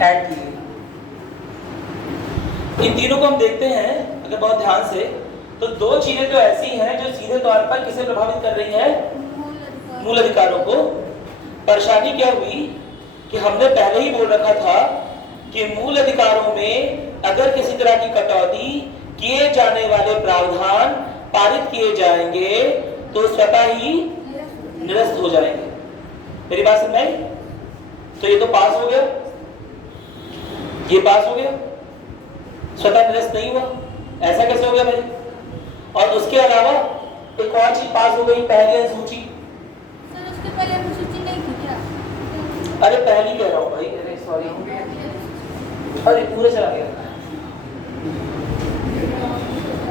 Add किए। इन तीनों को हम देखते हैं अगर बहुत ध्यान से, तो दो चीजें तो ऐसी हैं जो सीधे तौर पर किसे प्रभावित कर रही हैं? मूल अधिकारों को। परेशानी क्या हुई कि हमने पहले ही बोल रखा था कि मूल अधिकारों में अगर किसी तरह की कटौती किए जाने वाले प्रावधान पारित किए जाएंगे तो स्वतः ही निरस्त हो जाएंगे। मेरी बात समझ आई? तो ये तो पास हो गया, ये पास हो गया, स्वतः निरस्त नहीं हुआ। ऐसा कैसे हो गया भाई? और उसके अलावा एक और चीज पास हो गई, पहली अनुसूची। सर उसके पहले अनुसूची नहीं थी क्या? अरे पहली कह रहा हूँ भाई, अरे सॉरी, अरे पूरे चला गया।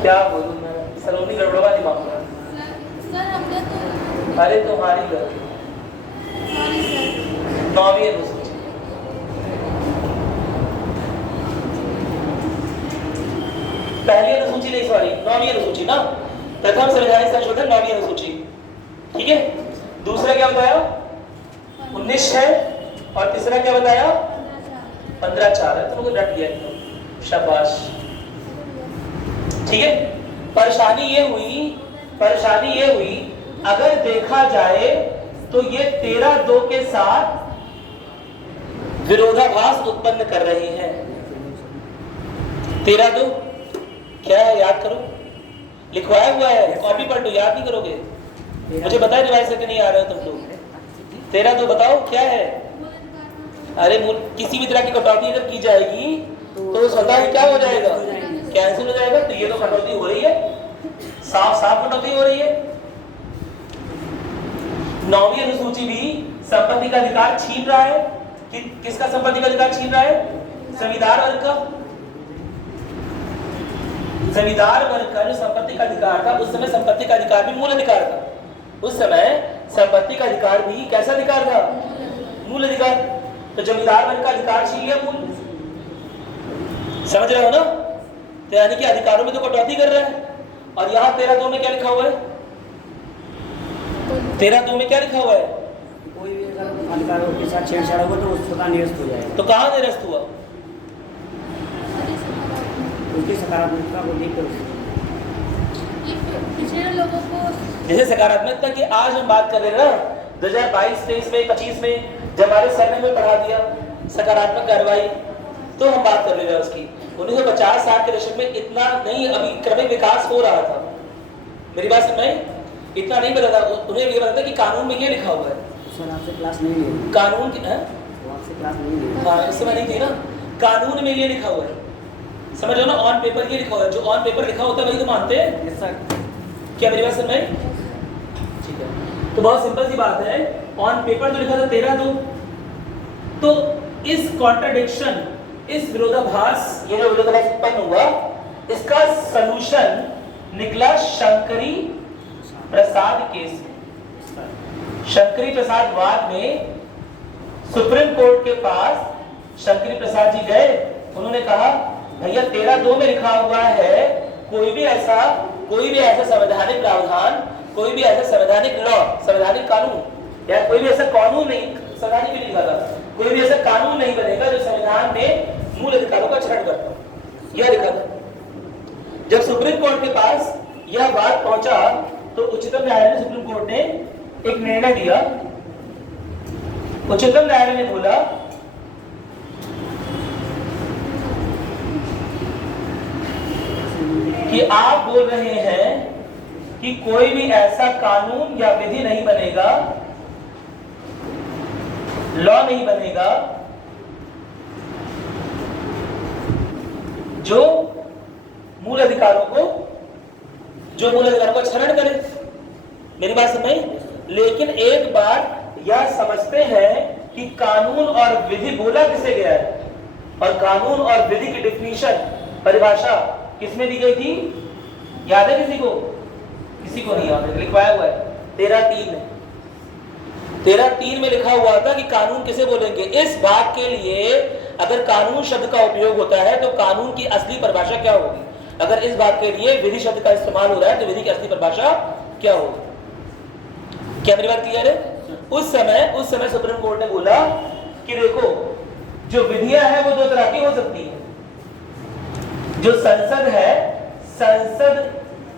क्या बोलूं मैं, सलोनी गड़बड़वा दिमाग में। सर हमने तो, अरे तुम्हारी गलती। Sorry sir. 9वीं अनुसूची, पहली अनुसूची नहीं, सॉरी 9वीं अनुसूची ना, प्रथम संवैधानिक संशोधन 9वीं अनुसूची, ठीक है। दूसरा क्या बताया? 19 है, और तीसरा क्या बताया? 15/4 है। तुमको रट गया एकदम, शाबाश, ठीक है। परेशानी ये हुई अगर देखा जाए तो ये 13(2) के साथ विरोधाभास उत्पन्न कर रहे हैं। 13(2) क्या है? याद करो, लिखवाया हुआ है, कॉपी पढ़ लो, याद नहीं करोगे। मुझे बताए रिवाइज करके नहीं आ रहे हो तुम लोग। 13(2) बताओ क्या है? अरे किसी भी तरह की कटौती अगर की जाएगी तो स्वतः ही क्या हो जाएगा? कैंसिल हो जाएगा। तो ये तो कटौती हो रही है, साफ साफ कटौती हो रही है। 9वीं अनुसूची भी संपत्ति का अधिकार छीन रहा है। किसका संपत्ति का अधिकार छीन रहा है? जमींदार वर्ग का। जमींदार वर्ग का जो संपत्ति का अधिकार था, उस समय संपत्ति का अधिकार भी मूल अधिकार था। उस समय संपत्ति का अधिकार भी कैसा अधिकार था? मूल अधिकार। तो जमींदार वर्ग का अधिकार छीन लिया मूल। समझ रहे हो ना? तो यानी कि अधिकारों में तो कटौती कर रहा है। और यहाँ 13(2) में क्या लिखा हुआ है? 13(2) में क्या लिखा हुआ है? कोई भी अगर अधिकारों के साथ छेड़छाड़ होगा तो स्वतः निरस्त हो जाएगा। तो कहाँ निरस्त हुआ? उसकी सकारात्मकता को देखकर पिछले लोगों को, जैसे सकारात्मकता की आज हम बात कर रहे हैं ना, 2022, 23 में, 25 में जब हमारे सर ने हमें पढ़ा दिया सकारात्मक कार्रवाई, तो हम बात कर रहे हैं उसकी। 1950-60 के दशक में इतना नहीं, अभी क्रमिक विकास हो रहा था। मेरी बात समझ में? इतना नहीं पता था। उन्हें ये पता था कि कानून में ये लिखा हुआ है। सर आपसे क्लास नहीं ली, कानून की है, वो आपसे क्लास नहीं ली। हाँ इस समय नहीं थी ना। कानून में ये लिखा हुआ है, समझ लो ना, ऑन पेपर ये लिखा हुआ है। जो ऑन पेपर लिखा होता है वही तो मानते हैं। Yes sir. क्या मेरी बात समझ में? ठीक है, तो बहुत सिंपल सी बात है। ऑन पेपर जो लिखा था 13(2), तो इस कॉन्ट्रडिक्शन, इस विरोधाभास, ये जो विरोधाभास उत्पन्न हुआ, इसका सलूशन निकला शंकरी प्रसाद केस में। शंकरी प्रसाद वाद में सुप्रीम कोर्ट के पास शंकरी प्रसाद जी गए। उन्होंने कहा भैया 13(2) में लिखा हुआ है कोई भी ऐसा संवैधानिक प्रावधान, कोई भी ऐसा संवैधानिक लॉ, संवैधानिक कानून, या कोई भी ऐसा कानून नहीं, संवैधानिक भी नहीं लिखा था, कोई भी ऐसा कानून नहीं बनेगा जो संविधान में मूल अधिकारों का क्षरण करता हो, यह लिखा था। जब सुप्रीम कोर्ट के पास यह बात पहुंचा तो उच्चतम न्यायालय, सुप्रीम कोर्ट ने एक निर्णय दिया। उच्चतम न्यायालय ने बोला कि आप बोल रहे हैं कि कोई भी ऐसा कानून या विधि नहीं बनेगा, लॉ नहीं बनेगा जो मूल अधिकारों को क्षरण करे। मेरी बात समझ? लेकिन एक बार यह समझते हैं कि कानून और विधि बोला किसे गया है, और कानून और विधि की डिफिनीशन, परिभाषा किसमें दी गई थी? याद है किसी को? किसी को नहीं याद है? लिखवाया हुआ है 13(3) में। 13(3) में लिखा हुआ था कि कानून किसे बोलेंगे। इस भाग के लिए अगर कानून शब्द का उपयोग होता है तो कानून की असली परिभाषा क्या होगी? अगर इस भाग के लिए विधि शब्द का इस्तेमाल हो रहा है तो विधि की असली परिभाषा क्या होगी? क्या मेरी बात क्लियर है? उस समय सुप्रीम कोर्ट ने बोला कि देखो जो विधियां है वो दो तरह की हो सकती है। जो संसद है, संसद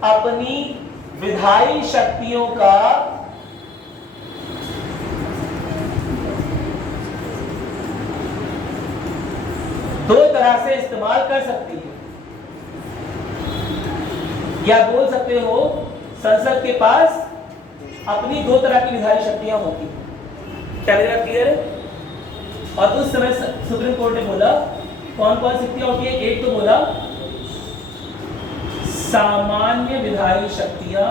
अपनी विधायी शक्तियों का दो तरह से इस्तेमाल कर सकती है, या बोल सकते हो संसद के पास अपनी दो तरह की विधायी शक्तियां होती हैं। क्या मेरा क्लियर है? और उस समय सुप्रीम कोर्ट ने बोला कौन कौन शक्तियां होती है। एक तो बोला सामान्य विधायी शक्तियां,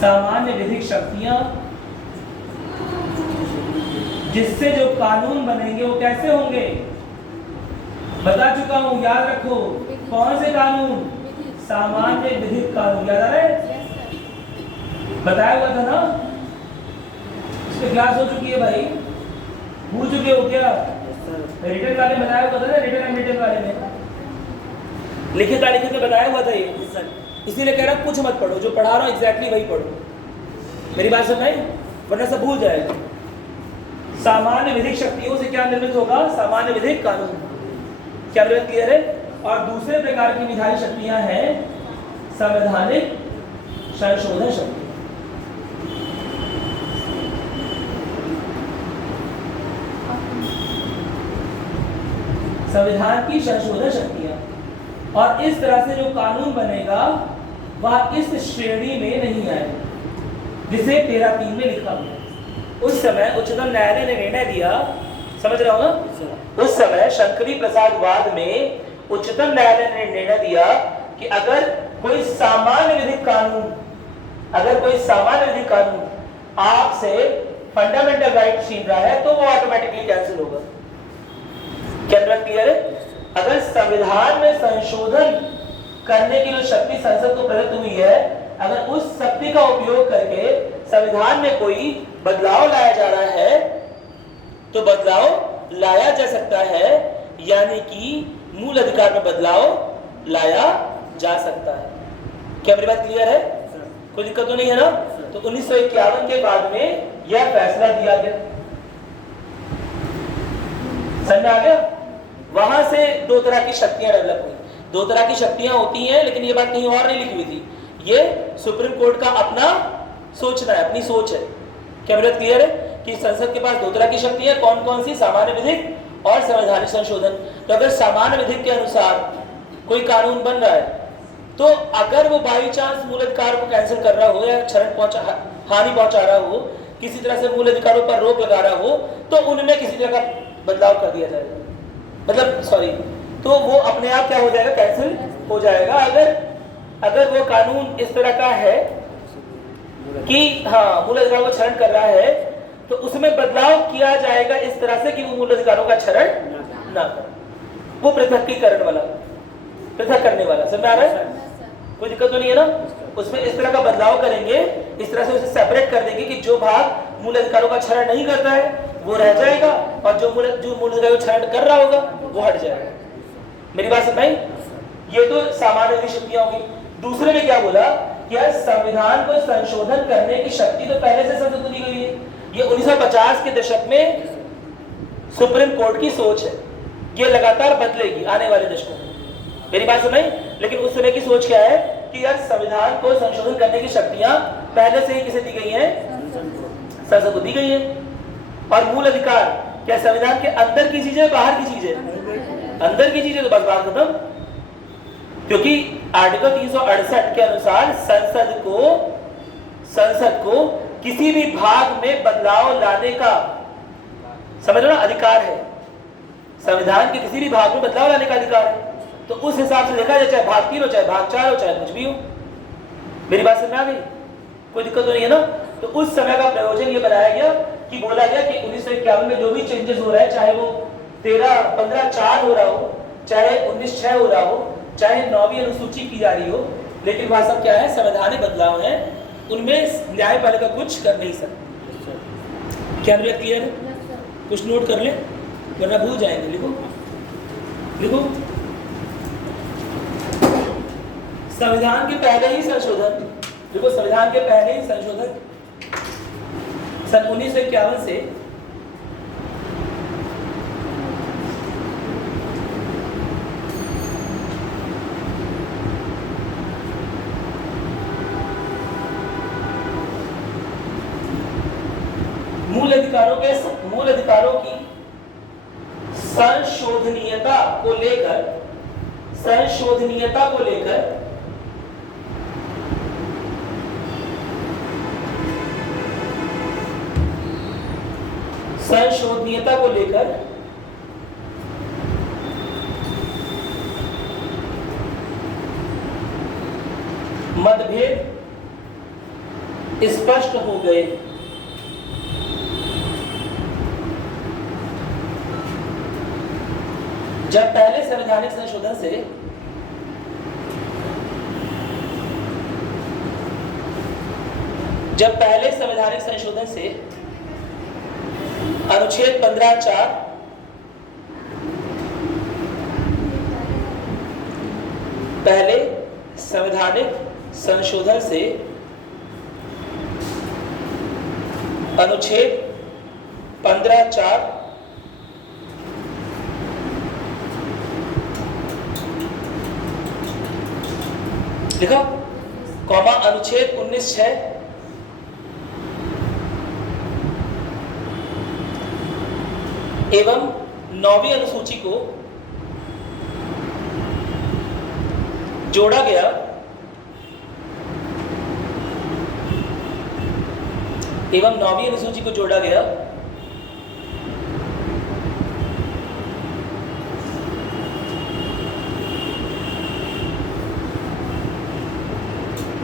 सामान्य विधिक शक्तियां, जिससे जो कानून बनेंगे वो कैसे होंगे, बता चुका हूं, याद रखो। कौन से कानून? सामान्य विधिक कानून। याद आ रहा है? बताया हुआ था ना, इस पे क्लास हो चुकी है भाई, भूल चुके हो क्या? रिटर्न वाले बताया हुआ था ना, रिटर्न एंड रिटर्न वाले में लिखित में बताया हुआ था ये। इसीलिए कह रहा हूं कुछ मत पढ़ो, जो पढ़ा रहा हूं एग्जैक्टली वही पढ़ो। मेरी बात समझ आई? वरना सब भूल जाएगा। सामान्य विधिक शक्तियों से क्या निर्मित होगा? सामान्य विधिक कानून। क्या बात क्लियर है? और दूसरे प्रकार की विधायी शक्तियां हैं संवैधानिक संशोधन शक्ति। संविधान की संशोधन शक्तियां, और इस तरह से जो कानून बनेगा वह इस श्रेणी में नहीं आएगा जिसे 13(3) में लिखा हुआ। उस समय उच्चतम न्यायालय ने निर्णय दिया, समझ रहा हो ना, उस समय शंकरी प्रसाद वाद में उच्चतम न्यायालय ने निर्णय दिया कि अगर कोई सामान्य विधिक कानून, अगर कोई सामान्य विधिक कानून आपसे फंडामेंटल राइट छीन रहा है तो वो ऑटोमेटिकली कैंसिल होगा। क्या बात क्लियर है? अगर संविधान में संशोधन करने की जो शक्ति संसद को प्रदत्त हुई है, अगर उस शक्ति का उपयोग करके संविधान में कोई बदलाव लाया जा रहा है तो बदलाव लाया जा सकता है, यानी कि मूल अधिकार में बदलाव लाया जा सकता है। क्या मेरी बात क्लियर है? कोई दिक्कत तो नहीं है ना? तो 1951 के बाद में यह फैसला दिया गया, समझ में आ गया? वहां से दो तरह की शक्तियां डेवलप हुई। दो तरह की शक्तियां होती हैं, लेकिन ये बात कहीं और नहीं लिखी हुई थी, ये सुप्रीम कोर्ट का अपना सोचना है, अपनी सोच है। क्या मेरी बात क्लियर है? कि संसद के पास दो तरह की शक्तियां, कौन कौन सी? सामान्य विधिक और संवैधानिक संशोधन। तो अगर सामान्य विधिक के अनुसार कोई कानून बन रहा है तो अगर वो बाई चांस मूल अधिकार को कैंसिल कर रहा हो या हानि पहुंचा रहा हो, किसी तरह से मूल अधिकारों पर रोक लगा रहा हो, तो उनमें किसी तरह का बदलाव कर दिया जाएगा, मतलब सॉरी, तो वो अपने आप क्या हो जाएगा? कैंसिल हो जाएगा। अगर वो कानून इस तरह का है कि हाँ मूल अधिकारों का क्षरण कर रहा है, तो उसमें बदलाव किया जाएगा इस तरह से कि वो मूल अधिकारों का क्षरण ना करे। वो पृथकीकरण वाला, पृथक करने वाला, समझ में आ रहा है? कोई दिक्कत तो नहीं है ना? उसमें इस तरह का बदलाव करेंगे, इस तरह से उसे सेपरेट कर देंगे कि जो भाग मूल अधिकारों का क्षरण नहीं करता है वो रह जाएगा, और जो मूल अधिकारों का क्षरण कर रहा होगा वो हट जाएगा। मेरी बात समझ आई? ये तो सामान्य शक्तियां होगी। दूसरे में क्या बोला कि यार संविधान को संशोधन करने की शक्ति तो पहले से संसद को दी गई है। ये 1950 के दशक में सुप्रीम कोर्ट की सोच है, ये लगातार बदलेगी आने वाले दशकों में। मेरी बात समझ? लेकिन उस समय की सोच क्या है कि यार संविधान को संशोधन करने की शक्तियां पहले से ही किसे दी गई हैं? संसद को दी गई है। और मूल अधिकार क्या संविधान के अंदर की चीज है, बाहर की चीज है? अंदर की चीज है, तो बस बात खत्म। क्योंकि आर्टिकल 368 के अनुसार संसद को किसी भी भाग में बदलाव लाने का, समझ लो ना, अधिकार है। संविधान के किसी भी भाग में बदलाव लाने का अधिकार है। तो उस हिसाब से देखा जाए, चाहे भाग 3 हो, चाहे भाग 4 हो, चाहे कुछ भी हो। मेरी बात समझ में आ गई? कोई दिक्कत तो नहीं है ना? तो उस समय का प्रयोजन ये बनाया गया कि बोला गया कि 1951 में जो भी चेंजेस हो रहा है, चाहे वो 15(4) हो रहा हो, चाहे 19(6) हो रहा हो, चाहे 9वीं अनुसूची की जा रही हो, लेकिन वह सब क्या है? संवैधानिक बदलाव है, उनमें न्यायपालिका कुछ कर नहीं सकती। क्या मेरा क्लियर है? कुछ नोट कर ले वरना भूल जाएंगे। लिखो संविधान के पहले ही संशोधन, देखो संविधान के पहले ही संशोधन सन 1951 से मूल अधिकारों की संशोधनीयता को लेकर संशोधनीयता को लेकर मतभेद स्पष्ट हो गए। जब पहले संवैधानिक संशोधन से अनुच्छेद 15(4) पहले संवैधानिक संशोधन से अनुच्छेद 15(4) लिखा, कॉमा अनुच्छेद 19(6) एवं 9वीं अनुसूची को जोड़ा गया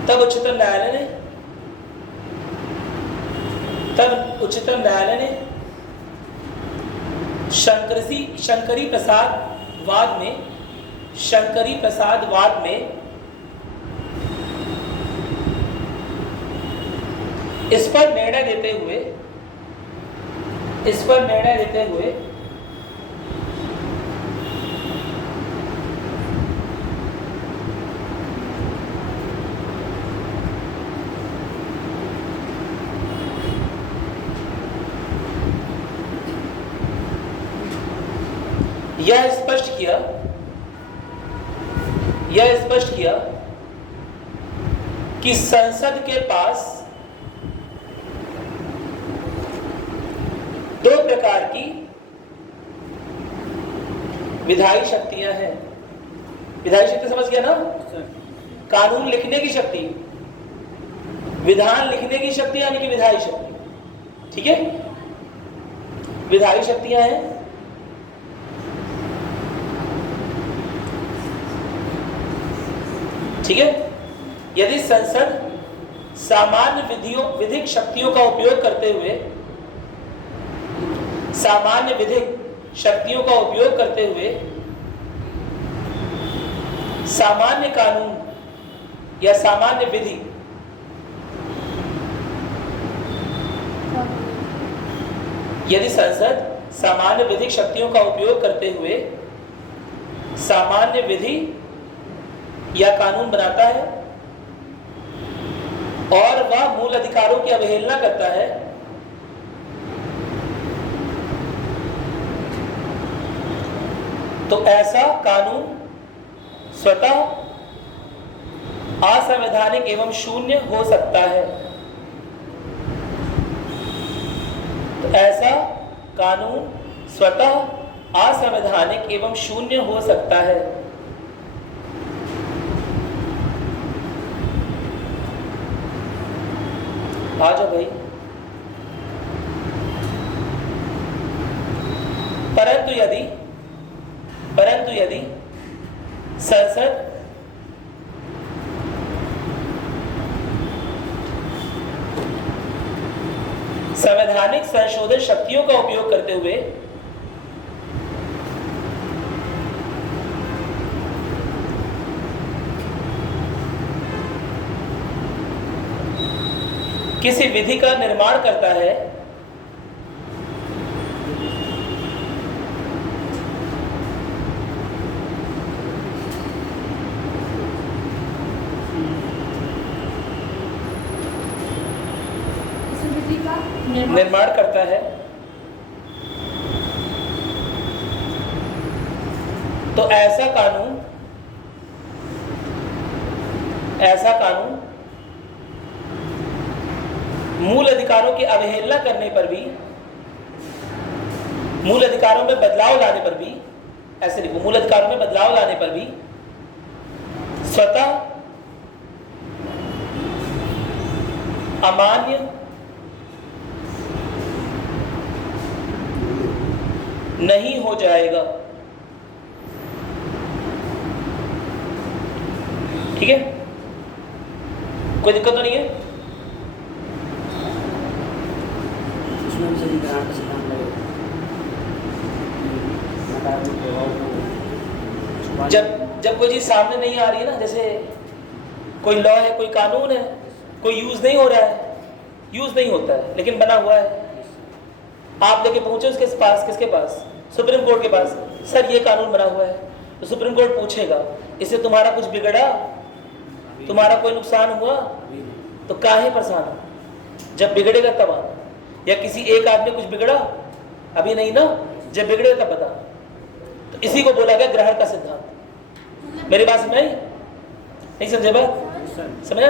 तब उच्चतम न्यायालय ने शंकरी प्रसाद वाद में इस पर निर्णय देते हुए यह स्पष्ट किया कि संसद के पास दो प्रकार की विधायी शक्तियां हैं। विधायी शक्ति समझ गया ना? कानून लिखने की शक्ति, विधान लिखने की शक्ति यानी कि विधायी शक्ति। ठीक है, विधायी शक्तियां हैं। ठीक है, यदि संसद सामान्य विधिक शक्तियों का उपयोग करते हुए सामान्य कानून या सामान्य विधि यदि संसद सामान्य विधिक शक्तियों का उपयोग करते हुए सामान्य विधि या कानून बनाता है और वह मूल अधिकारों की अवहेलना करता है, तो ऐसा कानून स्वतः असंवैधानिक एवं शून्य हो सकता है। तो ऐसा कानून स्वतः असंवैधानिक एवं शून्य हो सकता है। आ जाओ भाई। परंतु यदि संसद संवैधानिक संशोधन शक्तियों का उपयोग करते हुए किसी विधि का निर्माण करता है, निर्माण करता है, तो ऐसा कानून मूल अधिकारों की अवहेलना करने पर भी मूल अधिकारों में बदलाव लाने पर भी, ऐसे लिखो, मूल अधिकारों में बदलाव लाने पर भी स्वतः अमान्य नहीं हो जाएगा। ठीक है, कोई दिक्कत तो नहीं है? उसमें भी सभी ग्रांट का सिद्धांत लगेगा। नकारात्मक प्रभाव को जब कोई चीज सामने नहीं आ रही है ना, जैसे कोई लॉ है, कोई कानून है, कोई यूज नहीं हो रहा है, यूज नहीं होता है लेकिन बना हुआ है, आप लेके पहुंचे उसके पास, किसके पास? सुप्रीम कोर्ट के पास। सर ये कानून बना हुआ है, तो सुप्रीम कोर्ट पूछेगा इससे तुम्हारा कुछ बिगड़ा, तुम्हारा कोई नुकसान हुआ? तो काहे परेशान हो? जब बिगड़ेगा तब आना। या किसी एक आदमी कुछ बिगड़ा? अभी नहीं ना, जब बिगड़ेगा तब बता। तो इसी को बोला गया ग्रहण का सिद्धांत। मेरी बात समझ आई? नहीं समझे बात? समझा?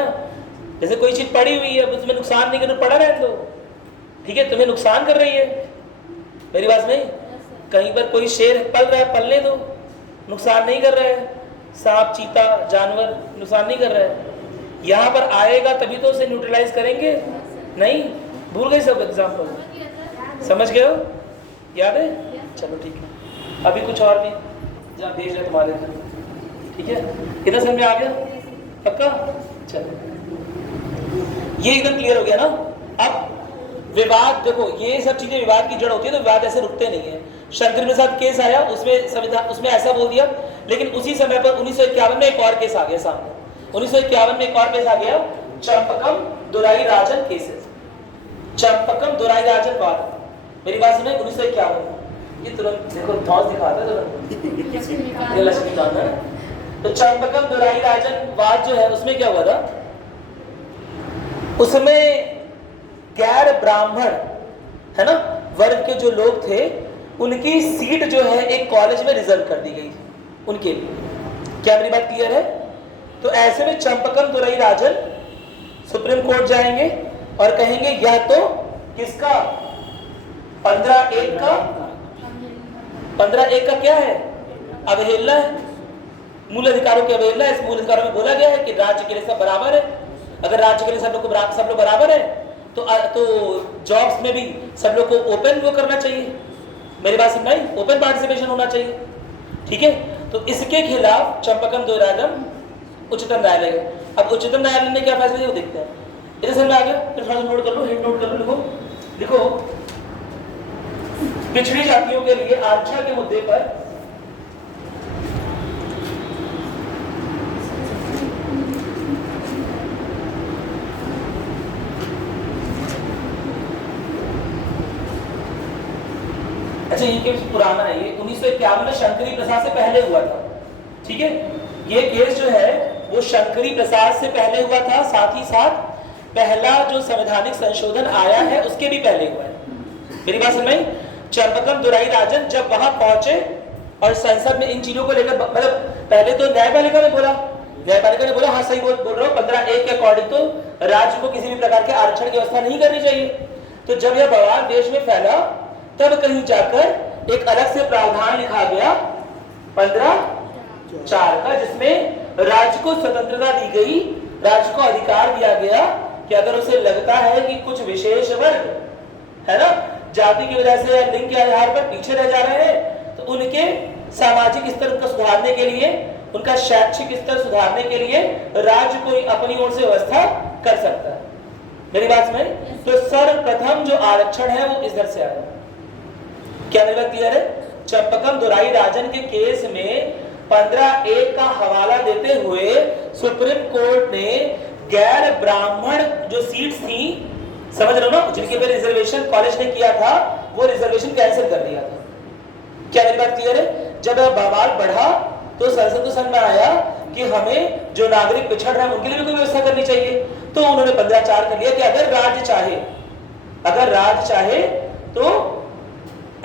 जैसे कोई चीज पड़ी हुई है, उसमें नुकसान नहीं करना, पड़ा रहने दो, ठीक है? तुम्हें नुकसान कर रही है, मेरी बात नहीं? कहीं पर कोई शेर पल रहा है, पलने दो, नुकसान नहीं कर रहा है। सांप, चीता, जानवर नुकसान नहीं कर रहा है। यहाँ पर आएगा तभी तो उसे न्यूट्रलाइज करेंगे। नहीं, भूल गए सब एग्जाम्पल? समझ गए हो? याद है? चलो ठीक है। अभी कुछ और भी जहाँ भेज रहे तुम्हारे, ठीक है? कितना समझ में आ गया? पक्का? चलो, ये एकदम क्लियर हो गया ना? अब विवाद देखो, ये सब चीजें विवाद की जड़ होती है, तो विवाद ऐसे रुकते नहीं है। शंकर प्रसाद केस आया, उसमें संविधान, उसमें ऐसा बोल दिया, लेकिन उसी समय पर 1951 में एक और केस आ गया सामने। 1951 में एक और केस आ गया, चंपकम दुराई राजन केसेस, चंपकम दुराई राजन वाद। मेरी बात सुने? 1951 ये तुरंत देखो धौस दिखाता है तुरंत, ये लक्ष्मीकांत है। तो चंपकम दुराई राजन वाद जो है, उसमें क्या हुआ था? उसमें गैर ब्राह्मण है ना वर्ग के जो लोग थे, उनकी सीट जो है एक कॉलेज में रिजर्व कर दी गई थी उनके लिए। क्या मेरी बात क्लियर है? तो ऐसे में चंपकम दुराई राजन सुप्रीम कोर्ट जाएंगे और कहेंगे यह तो किसका 15(1) का 15(1) का क्या है? अवहेलना है, मूल अधिकारों की अवहेलना है। इस मूल अधिकारों में बोला गया है कि राज्य के लिए सब बराबर है। अगर राज्य के लिए सब लोग बराबर है तो जॉब्स में भी सब लोग को ओपन वो करना चाहिए। मेरी बात समझ आई? ओपन पार्टिसिपेशन होना चाहिए, ठीक है? तो इसके खिलाफ चंपकम दुराई राजन उच्चतम न्यायालय गए। अब उच्चतम न्यायालय ने क्या फैसला दिया वो देखते हैं। इधर समझ आ गया? फिर थोड़ा सा नोट कर लो, हेड नोट कर लो, लिखो लिखो। पिछड़ी जातियों के लिए आरक्षण के मुद्दे पर अच्छा, ये केस पुराना है, ये 1951 में शंकरी प्रसाद से पहले हुआ था, ठीक है? ये केस जो है वो शंकरी प्रसाद से पहले हुआ था, साथ ही साथ पहला जो संवैधानिक संशोधन आया है उसके भी पहले हुआ है। मेरी बात समझ में? चंपकम दुराई राजन जब वहां पहुंचे और संसद में इन चीजों को लेकर, मतलब पहले तो न्यायपालिका ने बोला हाँ सही बोल रहा हूँ, 15(1) के अकॉर्डिंग तो राज्य को किसी भी प्रकार के आरक्षण की व्यवस्था नहीं करनी चाहिए। तो जब यह बवाल देश में फैला, तब कहीं जाकर एक अलग से प्रावधान लिखा गया 15(4) का, जिसमें राज्य को स्वतंत्रता दी गई, राज्य को अधिकार दिया गया कि अगर उसे लगता है कि कुछ विशेष वर्ग है ना जाति की वजह से या लिंग के आधार पर पीछे रह जा रहे हैं, तो उनके सामाजिक स्तर को सुधारने के लिए, उनका शैक्षिक स्तर सुधारने के लिए राज्य कोई अपनी ओर से व्यवस्था कर सकता है। मेरी बात में? तो सर्वप्रथम जो आरक्षण है वो इधर से आया। क्या मेरी बात क्लियर है? चंपकम दुराई राजन के केस में 15(1) का हवाला देते हुए सुप्रीम कोर्ट ने गैर ब्राह्मण जो सीट्स थी, समझ रहे हो ना, जिनके पे रिजर्वेशन कॉलेज ने किया था, वो रिजर्वेशन कैंसिल कर दिया था। क्या मेरी बात क्लियर है? जब बवाल बढ़ा तो संसद को समझ में आया कि हमें जो नागरिक पिछड़ रहे हैं उनके लिए भी कोई व्यवस्था करनी चाहिए। तो उन्होंने 15(4) कर लिया कि अगर राज्य चाहे तो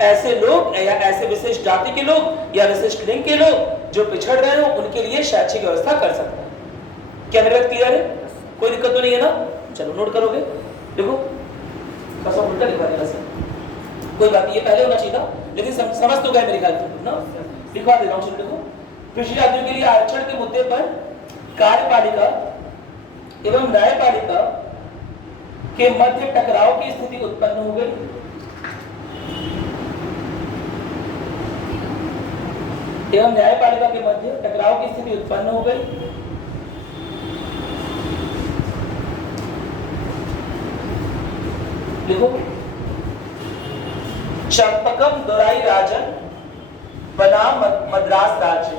ऐसे लोग या ऐसे विशिष्ट जाति के लोग या विशिष्ट लिंग के लोग जो पिछड़ रहे हो उनके लिए शैक्षिक व्यवस्था कर सकते हैं। क्या मेरी बात क्लियर है? कोई दिक्कत तो नहीं है ना? चलो नोट करोगे, देखो बस उल्टा लिखवा दिया, कोई बात नहीं, ये पहले होना चाहिए था। लेकिन समझ तो गए मेरे ख्याल से ना। लिखवा दे रहा हूँ, देखो पिछले आदमियों के लिए आरक्षण के मुद्दे पर कार्यपालिका एवं न्यायपालिका के मध्य टकराव की स्थिति उत्पन्न हो गई। एवं न्यायपालिका के मध्य टकराव की स्थिति उत्पन्न हो गई। देखो चंपकम दोराई राजन बनाम मद्रास राज्य।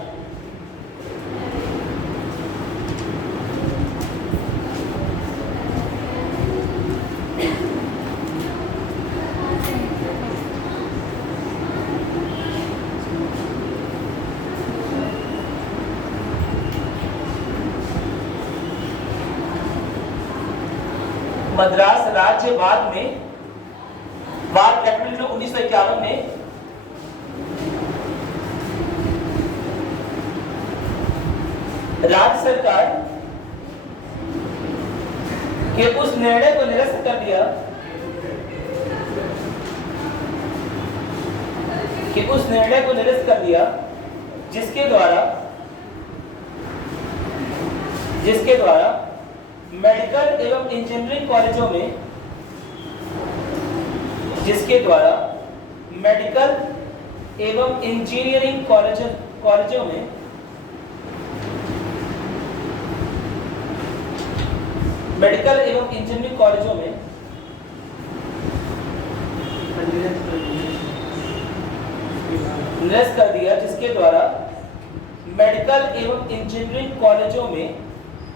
मद्रास राज्य बाद में 1951 में राज्य सरकार के उस निर्णय को निरस्त कर दिया जिसके द्वारा मेडिकल एवं इंजीनियरिंग कॉलेजों में निरस्त कर दिया, जिसके द्वारा मेडिकल एवं इंजीनियरिंग कॉलेजों में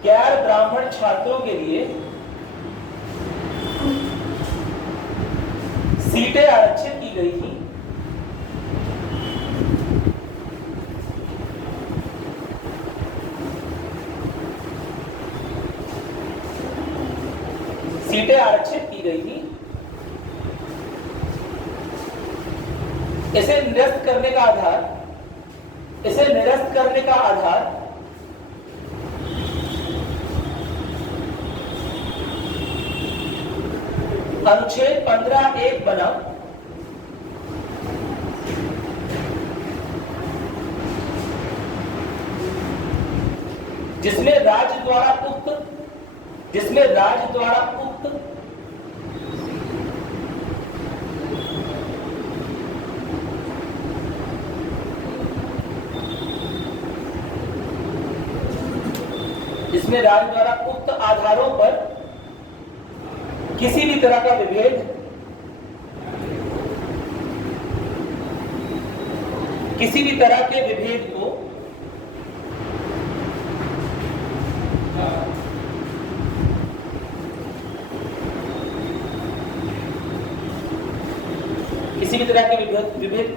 गैर ब्राह्मण छात्रों के लिए सीटें आरक्षित की गई थी। इसे निरस्त करने का आधार अनुच्छेद 15(1) बना, जिसमें राज्य द्वारा उक्त आधारों पर किसी भी तरह का विभेद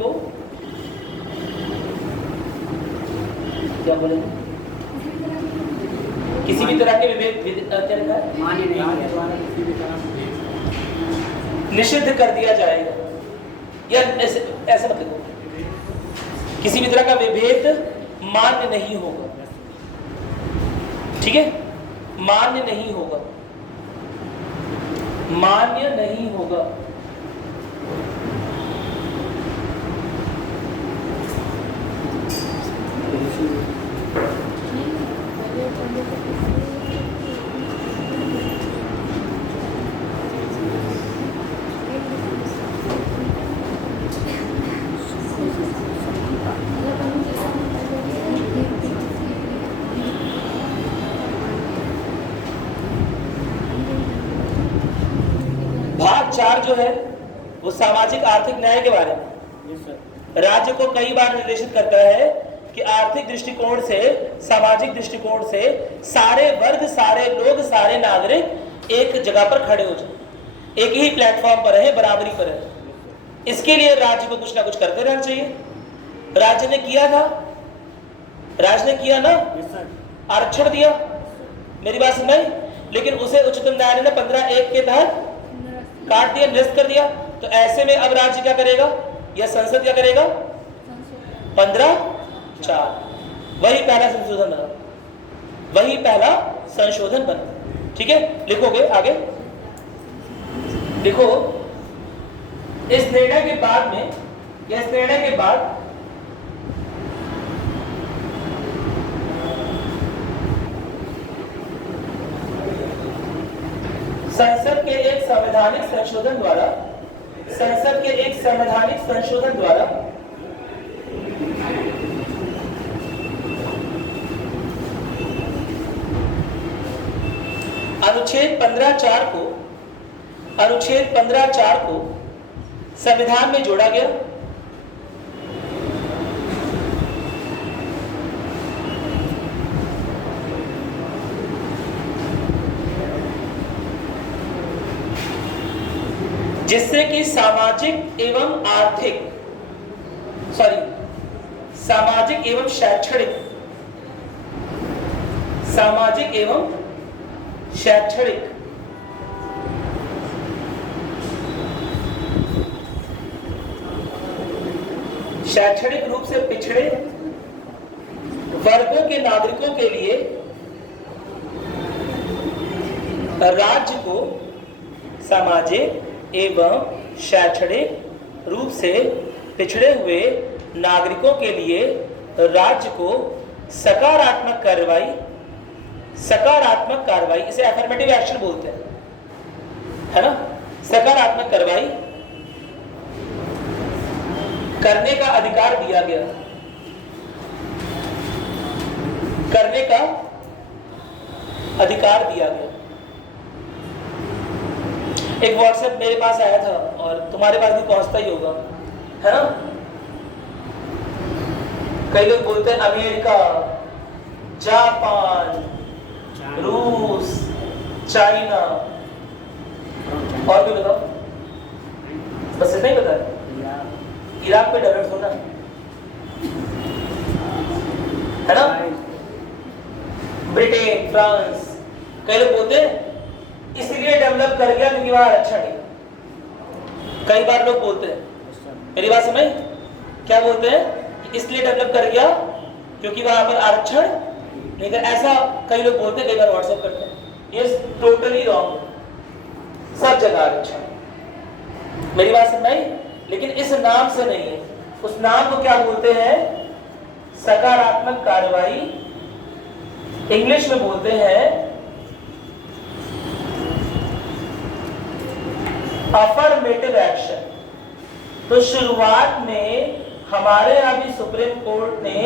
को क्या बोलेंगे, किसी भी तरह के विभेद मान्य नहीं निषिद्ध कर दिया जाएगा, या ऐसा मतलब किसी भी तरह का विभेद मान्य नहीं होगा। ठीक है, मान्य नहीं होगा। भाग 4 जो है वो सामाजिक आर्थिक न्याय के बारे में राज्य को कई बार निर्देशित करता है कि आर्थिक दृष्टिकोण से, सामाजिक दृष्टिकोण से सारे वर्ग, सारे लोग, सारे नागरिक एक जगह पर खड़े हो जाए, एक ही प्लेटफॉर्म पर रहे, बराबरी पर रहे। इसके लिए राज्य को कुछ ना कुछ करते रहना चाहिए। राज्य ने किया ना, आरक्षण दिया, मेरी बात सुनाई, लेकिन उसे उच्चतम न्यायालय ने 15(1) के तहत काट दिया, निरस्त कर दिया। तो ऐसे में अब राज्य क्या करेगा या संसद क्या करेगा? 15(4) वही पहला संशोधन बना। ठीक है, लिखोगे आगे। देखो, इस निर्णय के बाद में इस निर्णय के बाद संसद के एक संवैधानिक संशोधन द्वारा अनुच्छेद 15(4) को संविधान में जोड़ा गया। जिससे कि सामाजिक एवं शैक्षणिक रूप से पिछड़े वर्गों के नागरिकों के लिए राज्य को सामाजिक एवं शैक्षणिक रूप से पिछड़े हुए नागरिकों के लिए राज्य को सकारात्मक कार्रवाई, इसे अफर्मेटिव एक्शन बोलते हैं, है ना। सकारात्मक कार्रवाई करने का अधिकार दिया गया, एक व्हाट्सएप मेरे पास आया था और तुम्हारे पास भी पहुंचता ही होगा, है ना। कई लोग बोलते हैं अमेरिका, जापान, रूस, चाइना, और भी बताओ, बस इतना ही पता है। इराक पे डेवलप होना है ना, ब्रिटेन, फ्रांस, कई लोग बोलते हैं इसलिए डेवलप कर गया क्योंकि वहां आरक्षण है। कई बार लोग बोलते हैं, मेरी बात समझ, क्या बोलते हैं, इसलिए डेवलप कर गया क्योंकि वहां पर आरक्षण नहीं था, ऐसा कई लोग बोलते हैं, कई बार व्हाट्सएप करते हैं। ये टोटली रॉन्ग, सब जगह आरक्षण। मेरी बात समझ, लेकिन इस नाम से नहीं है, उस नाम को क्या बोलते हैं, सकारात्मक कार्रवाई, इंग्लिश में बोलते हैं अफर्मेटिव एक्शन। तो शुरुआत में हमारे यहां भी सुप्रीम कोर्ट ने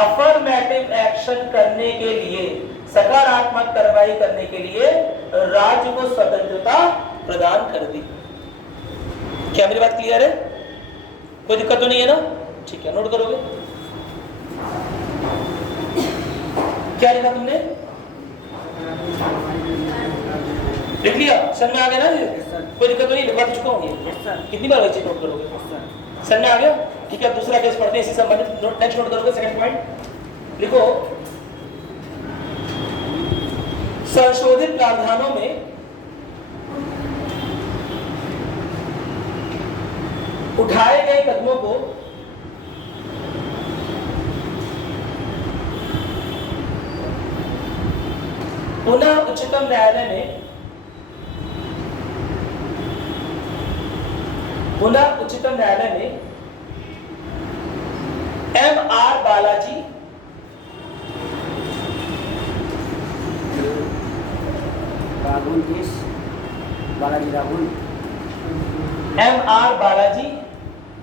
अफर्मेटिव एक्शन करने के लिए, सकारात्मक कार्रवाई करने के लिए राज्य को स्वतंत्रता प्रदान कर दी। क्या मेरी बात क्लियर है? कोई दिक्कत तो नहीं है ना? ठीक है, नोट करोगे? क्या लिखा तुमने? लिख लिया? समझ में आ गया ना? कोई दिक्कत तो नहीं, लिखवा तो चुका हूँ। कितनी बार बच्चे नोट करोगे? समझ में आ गया? ठीक है, दूसरा केस पढ़ते हैं इसी संबंधित। नेक्स्ट नोट करोगे, सेकंड पॉइंट लिखो। संशोधित प्रावधानों में उठाए गए कदमों को पुनः उच्चतम न्यायालय में M.R. बालाजी M.R. बालाजी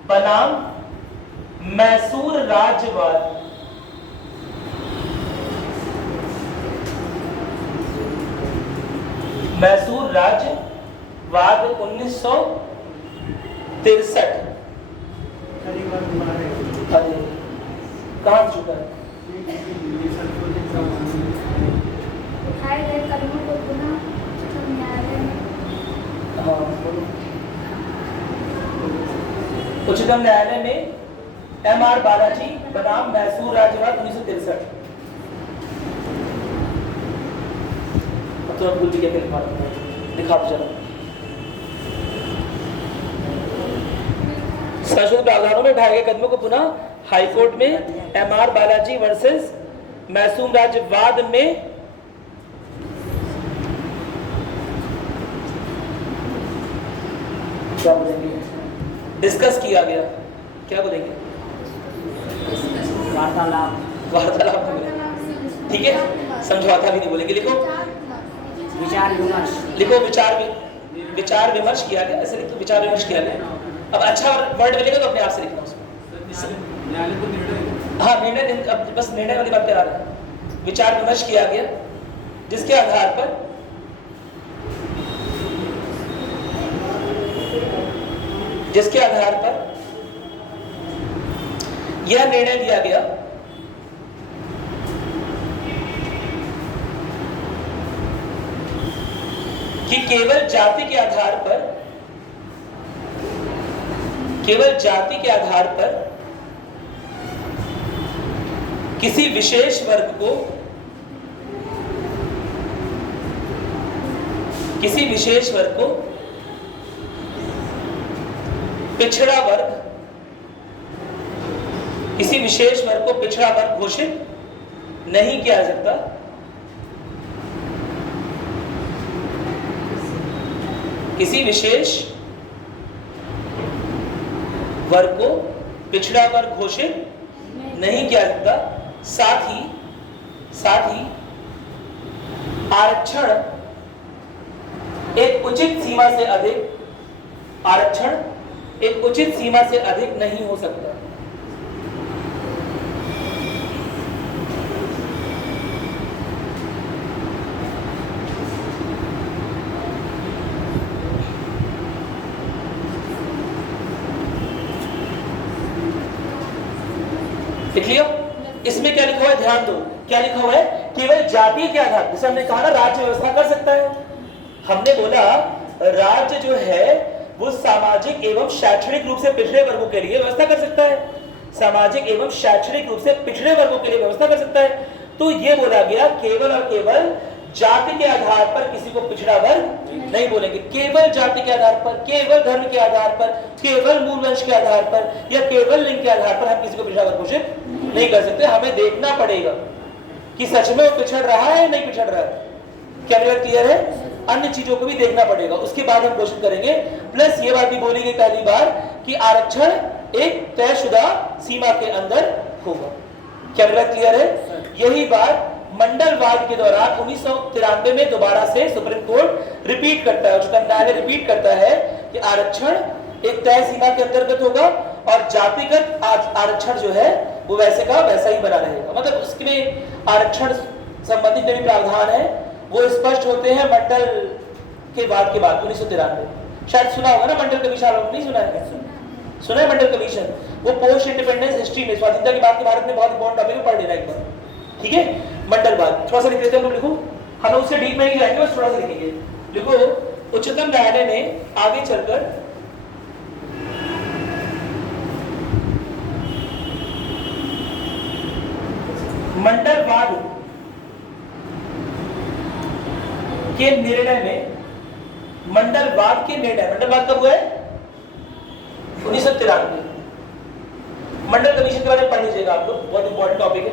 बनाम मैसूर राज्यवाद मैसूर राज्यवाद 1963। कहाँ चुका है? उठाए गए कदमों को पुनः उच्चतम न्यायालय में, उच्चतम न्यायालय में M.R. बालाजी बनाम मैसूर राज्यवाद 1963। तो भूल भी क्या लिखा चलो। संशोधित प्रावधानों में उठाए गए कदमों को पुनः हाईकोर्ट में M.R. बालाजी वर्सेस मैसूर राज्यवाद में डिस्कस किया गया। क्या बोलेंगे? वार्तालाप। वार्तालाप नहीं बोलेंगे, ठीक है, समझौता भी नहीं बोलेंगे। लिखो विचार विमर्श। लिखो विचार विमर्श किया गया, ऐसे लिखो विचार विमर्श किया गया। अब अच्छा वर्ड मिलेगा तो अपने आप से लिखना उसको। हाँ निर्णय, अब बस निर्णय वाली बात करा रहे हैं। विचार विमर्श किया गया जिसके आधार पर यह निर्णय दिया गया कि केवल जाति के आधार पर किसी विशेष वर्ग को पिछड़ा वर्ग घोषित नहीं किया जा सकता। किसी विशेष वर्ग को पिछड़ा वर्ग घोषित नहीं किया जा सकता। साथ ही आरक्षण एक उचित सीमा से अधिक नहीं हो सकता। लिख लियो। इसमें क्या लिखा हुआ है, ध्यान दो, क्या लिखा हुआ है? केवल जाति के आधार, जैसे हमने कहा ना राज्य व्यवस्था कर सकता है। हमने बोला राज्य जो है वो सामाजिक एवं शैक्षणिक रूप से पिछड़े वर्गों के लिए व्यवस्था कर सकता है। सामाजिक एवं शैक्षणिक रूप से पिछड़े वर्गों के लिए व्यवस्था कर सकता है। तो ये बोला गया केवल और केवल जाति के आधार पर किसी को पिछड़ा वर्ग नहीं बोलेंगे। केवल जाति के आधार पर, केवल धर्म के आधार पर, केवल मूल वंश के आधार पर या केवल लिंग के आधार पर हम किसी को पिछड़ा वर्ग घोषित नहीं कर सकते। हमें देखना पड़ेगा कि सच में वो पिछड़ रहा है या नहीं पिछड़ रहा है। क्या मेरा क्लियर है? अन्य चीजों को भी देखना पड़ेगा, उसके बाद हम घोषित करेंगे। प्लस ये बात भी बोली गई पहली बार कि आरक्षण एक तयशुदा सीमा के अंदर होगा। क्या मेरा क्लियर है? यही बात मंडलवाद के दौरान 1993 में दोबारा से सुप्रीम कोर्ट रिपीट करता है, उच्चतम न्यायालय रिपीट करता है कि आरक्षण एक तय सीमा के अंतर्गत होगा और जातिगत आरक्षण जो है वो वैसे का वैसा ही बना रहेगा। मतलब उसमें आरक्षण संबंधित जो भी प्रावधान है वो स्पष्ट होते हैं मंडल के बाद 1993। शायद सुना होगा ना मंडल कमीशन, नहीं सुना है? सुना है मंडल कमीशन? वो पोस्ट इंडिपेंडेंस हिस्ट्री में स्वाधीनता के बाद के भारत में बहुत इंपॉर्टेंट टॉपिक पढ़ लेना एक बार, ठीक है? मंडलवाद थोड़ा सा लिख देते हैं हम लोग। लिखो, हम उससे डीप में नहीं जाएंगे, बस थोड़ा सा लिखेंगे। लिखो, उच्चतम न्यायालय ने आगे चलकर मंडलवाद के निर्णय में, मंडलवाद कब हुआ है? 1993। मंडल कमीशन के बारे में पढ़ लीजिएगा आप लोग, बहुत इंपॉर्टेंट टॉपिक है,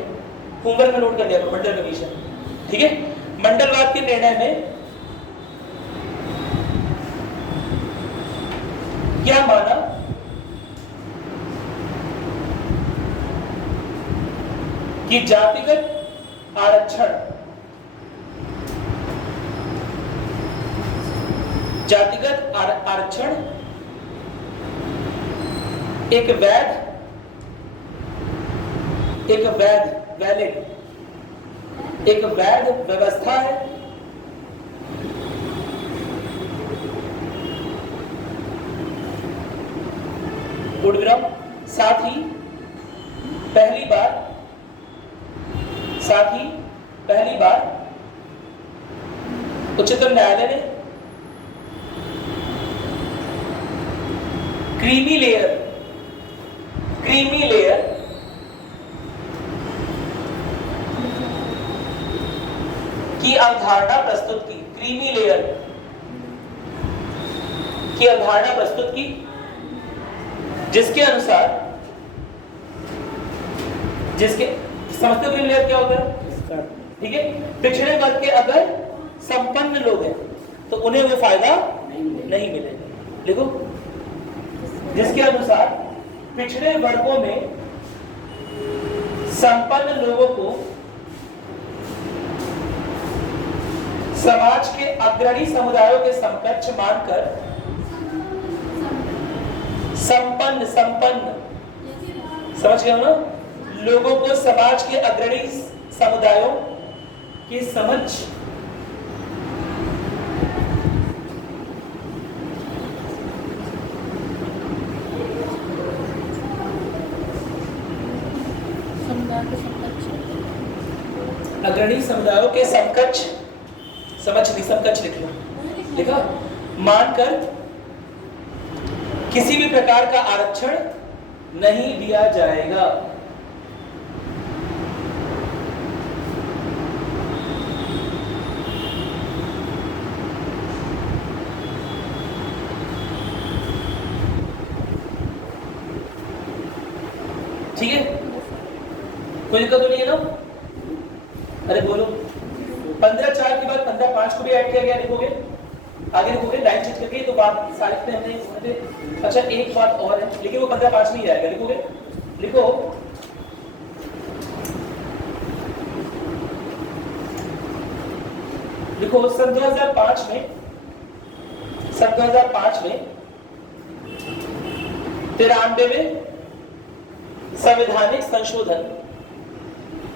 होमवर्क में नोट कर लिया मंडल कमीशन, ठीक है? मंडलवाद के निर्णय में क्या माना कि जातिगत आरक्षण एक वैध व्यवस्था है गुडग्राम। साथ ही पहली बार उच्चतम न्यायालय ने क्रीमी लेयर की अवधारणा प्रस्तुत की। क्रीमी लेयर की अवधारणा प्रस्तुत की, जिसके अनुसार समझते हो क्रीमी लेयर क्या होता है? ठीक है, पिछड़े वर्ग के अगर संपन्न लोग हैं तो उन्हें वो फायदा नहीं मिलेगा। लिखो, जिसके अनुसार पिछड़े वर्गों में संपन्न लोगों को समाज के अग्रणी समुदायों के समकक्ष मानकर संपन्न समझ गए ना, लोगों को समाज के अग्रणी समुदायों की समझ अग्रणी समुदायों के समकक्ष, समझ नहीं समकक्ष लिख लो, लिखा, मानकर किसी भी प्रकार का आरक्षण नहीं दिया जाएगा। ठीक है, कोई दिक्कत तो नहीं है ना? अरे बोलो, 15/4 के बाद 15/5 को भी ऐड किया गया, लिखोगे आगे, लिखोगे लाइन चेंज करके, तो बात सारे पे हमने। अच्छा एक बात और है, लेकिन वो 15/5 नहीं आएगा, लिखोगे, लिखो लिखो सन 2005 में 93वें संवैधानिक संशोधन,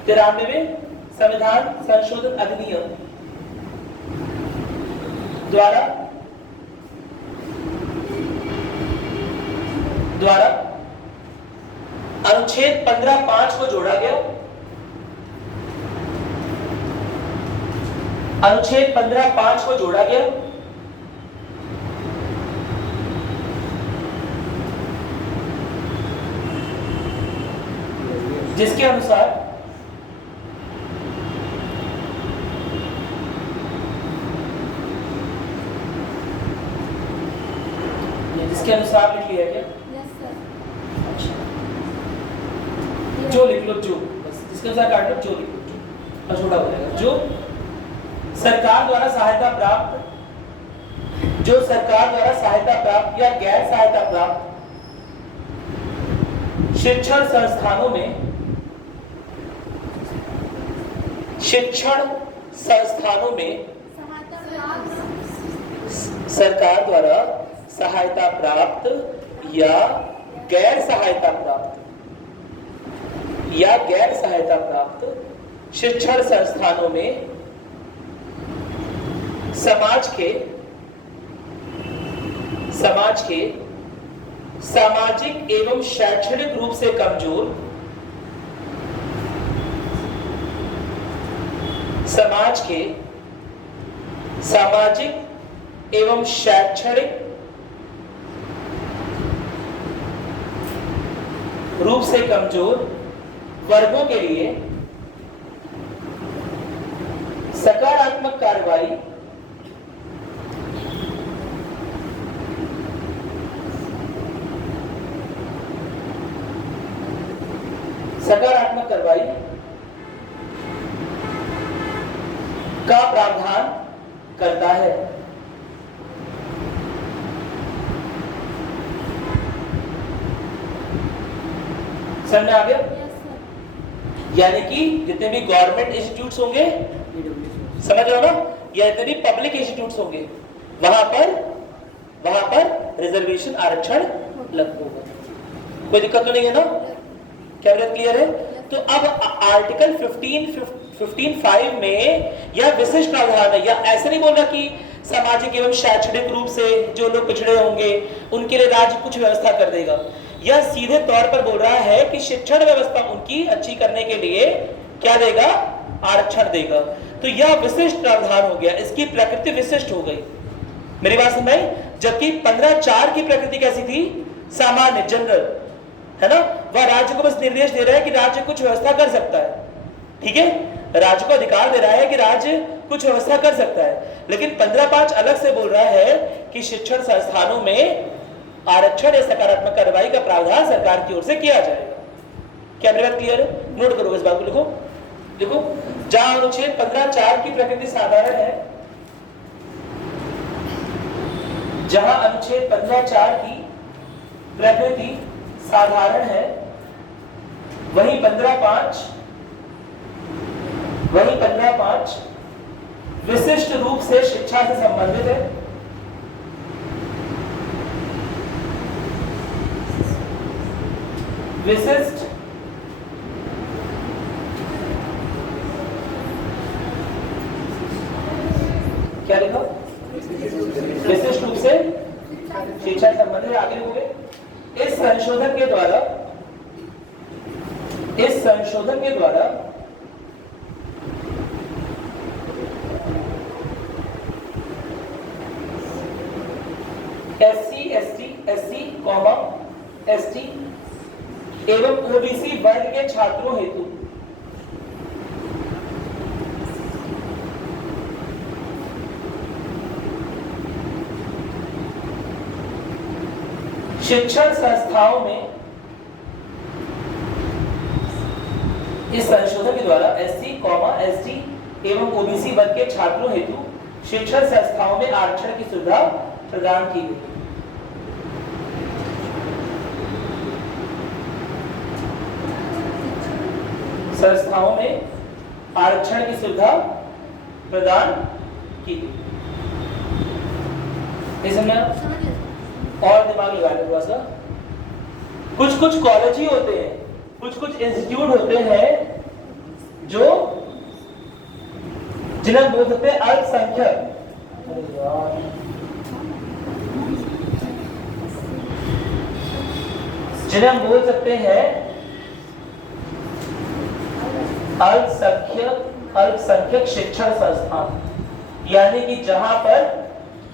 93वें संविधान संशोधन अधिनियम द्वारा अनुच्छेद 15(5) को जोड़ा गया। अनुच्छेद 15(5) को जोड़ा गया, जिसके अनुसार लिख लिया क्या? अच्छा, जो लिख लो, जो बस जिसके अनुसार काट लो, जो लिख लो, छोटा हो जाएगा। जो सरकार द्वारा सहायता प्राप्त या गैर सहायता प्राप्त शिक्षण संस्थानों में सरकार द्वारा सहायता प्राप्त या गैर सहायता प्राप्त शिक्षण संस्थानों में समाज के सामाजिक एवं शैक्षणिक रूप से कमजोर, समाज के सामाजिक एवं शैक्षणिक रूप से कमजोर वर्गों के लिए सकारात्मक कार्रवाई का प्रावधान करता है। समझ में आ गया? यानी कि जितने भी गवर्नमेंट इंस्टीट्यूट्स होंगे, समझ रहे हो ना, या जितने भी पब्लिक इंस्टीट्यूट्स होंगे, वहां पर रिजर्वेशन आरक्षण लागू होगा। कोई दिक्कत तो नहीं है ना? क्या बात क्लियर है? तो अब आर्टिकल 15(5) में यह विशिष्ट प्रावधान है, या ऐसे नहीं बोल रहा कि सामाजिक एवं शैक्षणिक रूप से जो लोग पिछड़े होंगे उनके लिए राज्य कुछ व्यवस्था कर देगा। यह सीधे तौर पर बोल रहा है कि शिक्षण व्यवस्था उनकी अच्छी करने के लिए क्या देगा? आरक्षण देगा। तो यह विशिष्ट प्रावधान हो गया, इसकी प्रकृति विशिष्ट हो गई। मेरी बात समझाई? जबकि 15(4) की प्रकृति कैसी थी? सामान्य, जनरल, है ना? वह राज्य को बस निर्देश दे रहा है कि राज्य कुछ व्यवस्था कर सकता है। ठीक है, राज्य को अधिकार दे रहा है कि राज्य कुछ व्यवस्था कर सकता है, लेकिन 15(5) अलग से बोल रहा है कि शिक्षण संस्थानों में आरक्षण या सकारात्मक कार्रवाई का प्रावधान सरकार की ओर से किया जाएगा। क्या मेरी बात क्लियर है? नोट करो इस बात को, लिखो जहां अनुच्छेद 15(4) की प्रकृति साधारण है, जहां अनुच्छेद 15(4) की प्रकृति साधारण है, वही 15.5 विशिष्ट रूप से शिक्षा से संबंधित है। विशिष्ट क्या लिखा? विशिष्ट रूप से शिक्षा संबंधित। आगे लिखोगे इस संशोधन के द्वारा SC, ST एवं ओबीसी वर्ग के छात्रों हेतु शिक्षण संस्थाओं में, इस संशोधन के द्वारा SC, ST एवं ओबीसी वर्ग के छात्रों हेतु शिक्षण संस्थाओं में आरक्षण की सुविधा प्रदान की गई। संस्थाओं में आरक्षण की सुविधा प्रदान की गई। इसमें और दिमाग लगा ले थोड़ा सा। कुछ कॉलेज ही होते हैं, कुछ इंस्टीट्यूट होते हैं जो जिन्हें बोल सकते हैं अल्पसंख्यक, जिन्हें हम बोल सकते हैं अल्पसंख्यक शिक्षण संस्थान, यानी कि जहां पर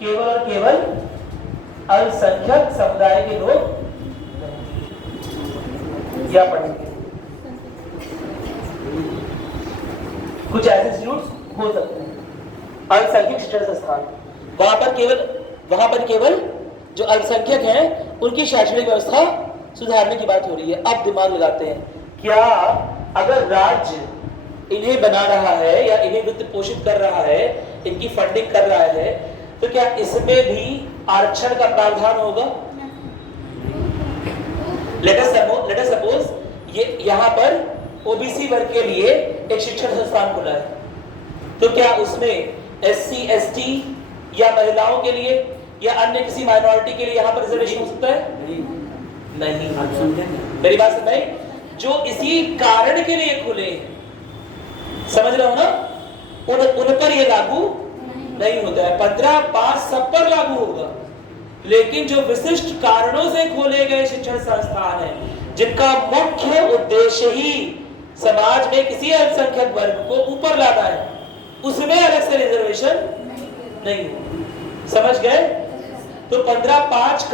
केवल और केवल अल्पसंख्यक समुदाय के लोग या पढ़ेंगे। कुछ ऐसे इंस्टीट्यूट हो सकते हैं अल्पसंख्यक शिक्षण संस्थान, वहां पर केवल जो अल्पसंख्यक हैं उनकी शैक्षणिक व्यवस्था सुधारने की बात हो रही है। अब दिमाग लगाते हैं, क्या अगर राज्य इन्हें बना रहा है या इन्हें वित्त पोषित कर रहा है, इनकी फंडिंग कर रहा है, तो क्या इसमें भी आरक्षण का प्रावधान होगा? लेट अस सपोज ये यहाँ पर ओबीसी वर्ग के लिए एक शिक्षण संस्थान खुला है, तो क्या उसमें SC, ST या महिलाओं के लिए या अन्य किसी माइनॉरिटी के लिए यहाँ पर रिजर्वेशन हो सकता है? नहीं। मेरी बात समझ? जो इसी कारण के लिए खुले, समझ रहे हो ना, उन पर ये लागू नहीं होता है। 15/5 सब पर लागू होगा, लेकिन जो विशिष्ट कारणों से खोले गए शिक्षण संस्थान हैं, जिनका मुख्य उद्देश्य ही समाज में किसी अल्पसंख्यक वर्ग को ऊपर लाना है, उसमें अलग से रिजर्वेशन नहीं होगा। समझ गए? तो 15/5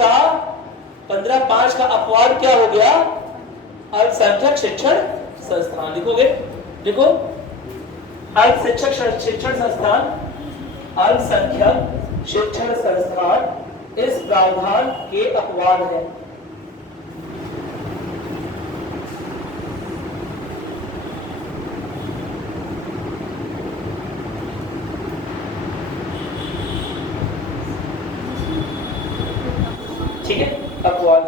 का अपवाद क्या हो गया? अल्पसंख्यक शिक्षण संस्थान। लिखोगे, लिखो अल्पसंख्यक शिक्षण संस्थान, अल्पसंख्यक शिक्षण संस्थान इस प्रावधान के अपवाद है। ठीक है, अपवाद,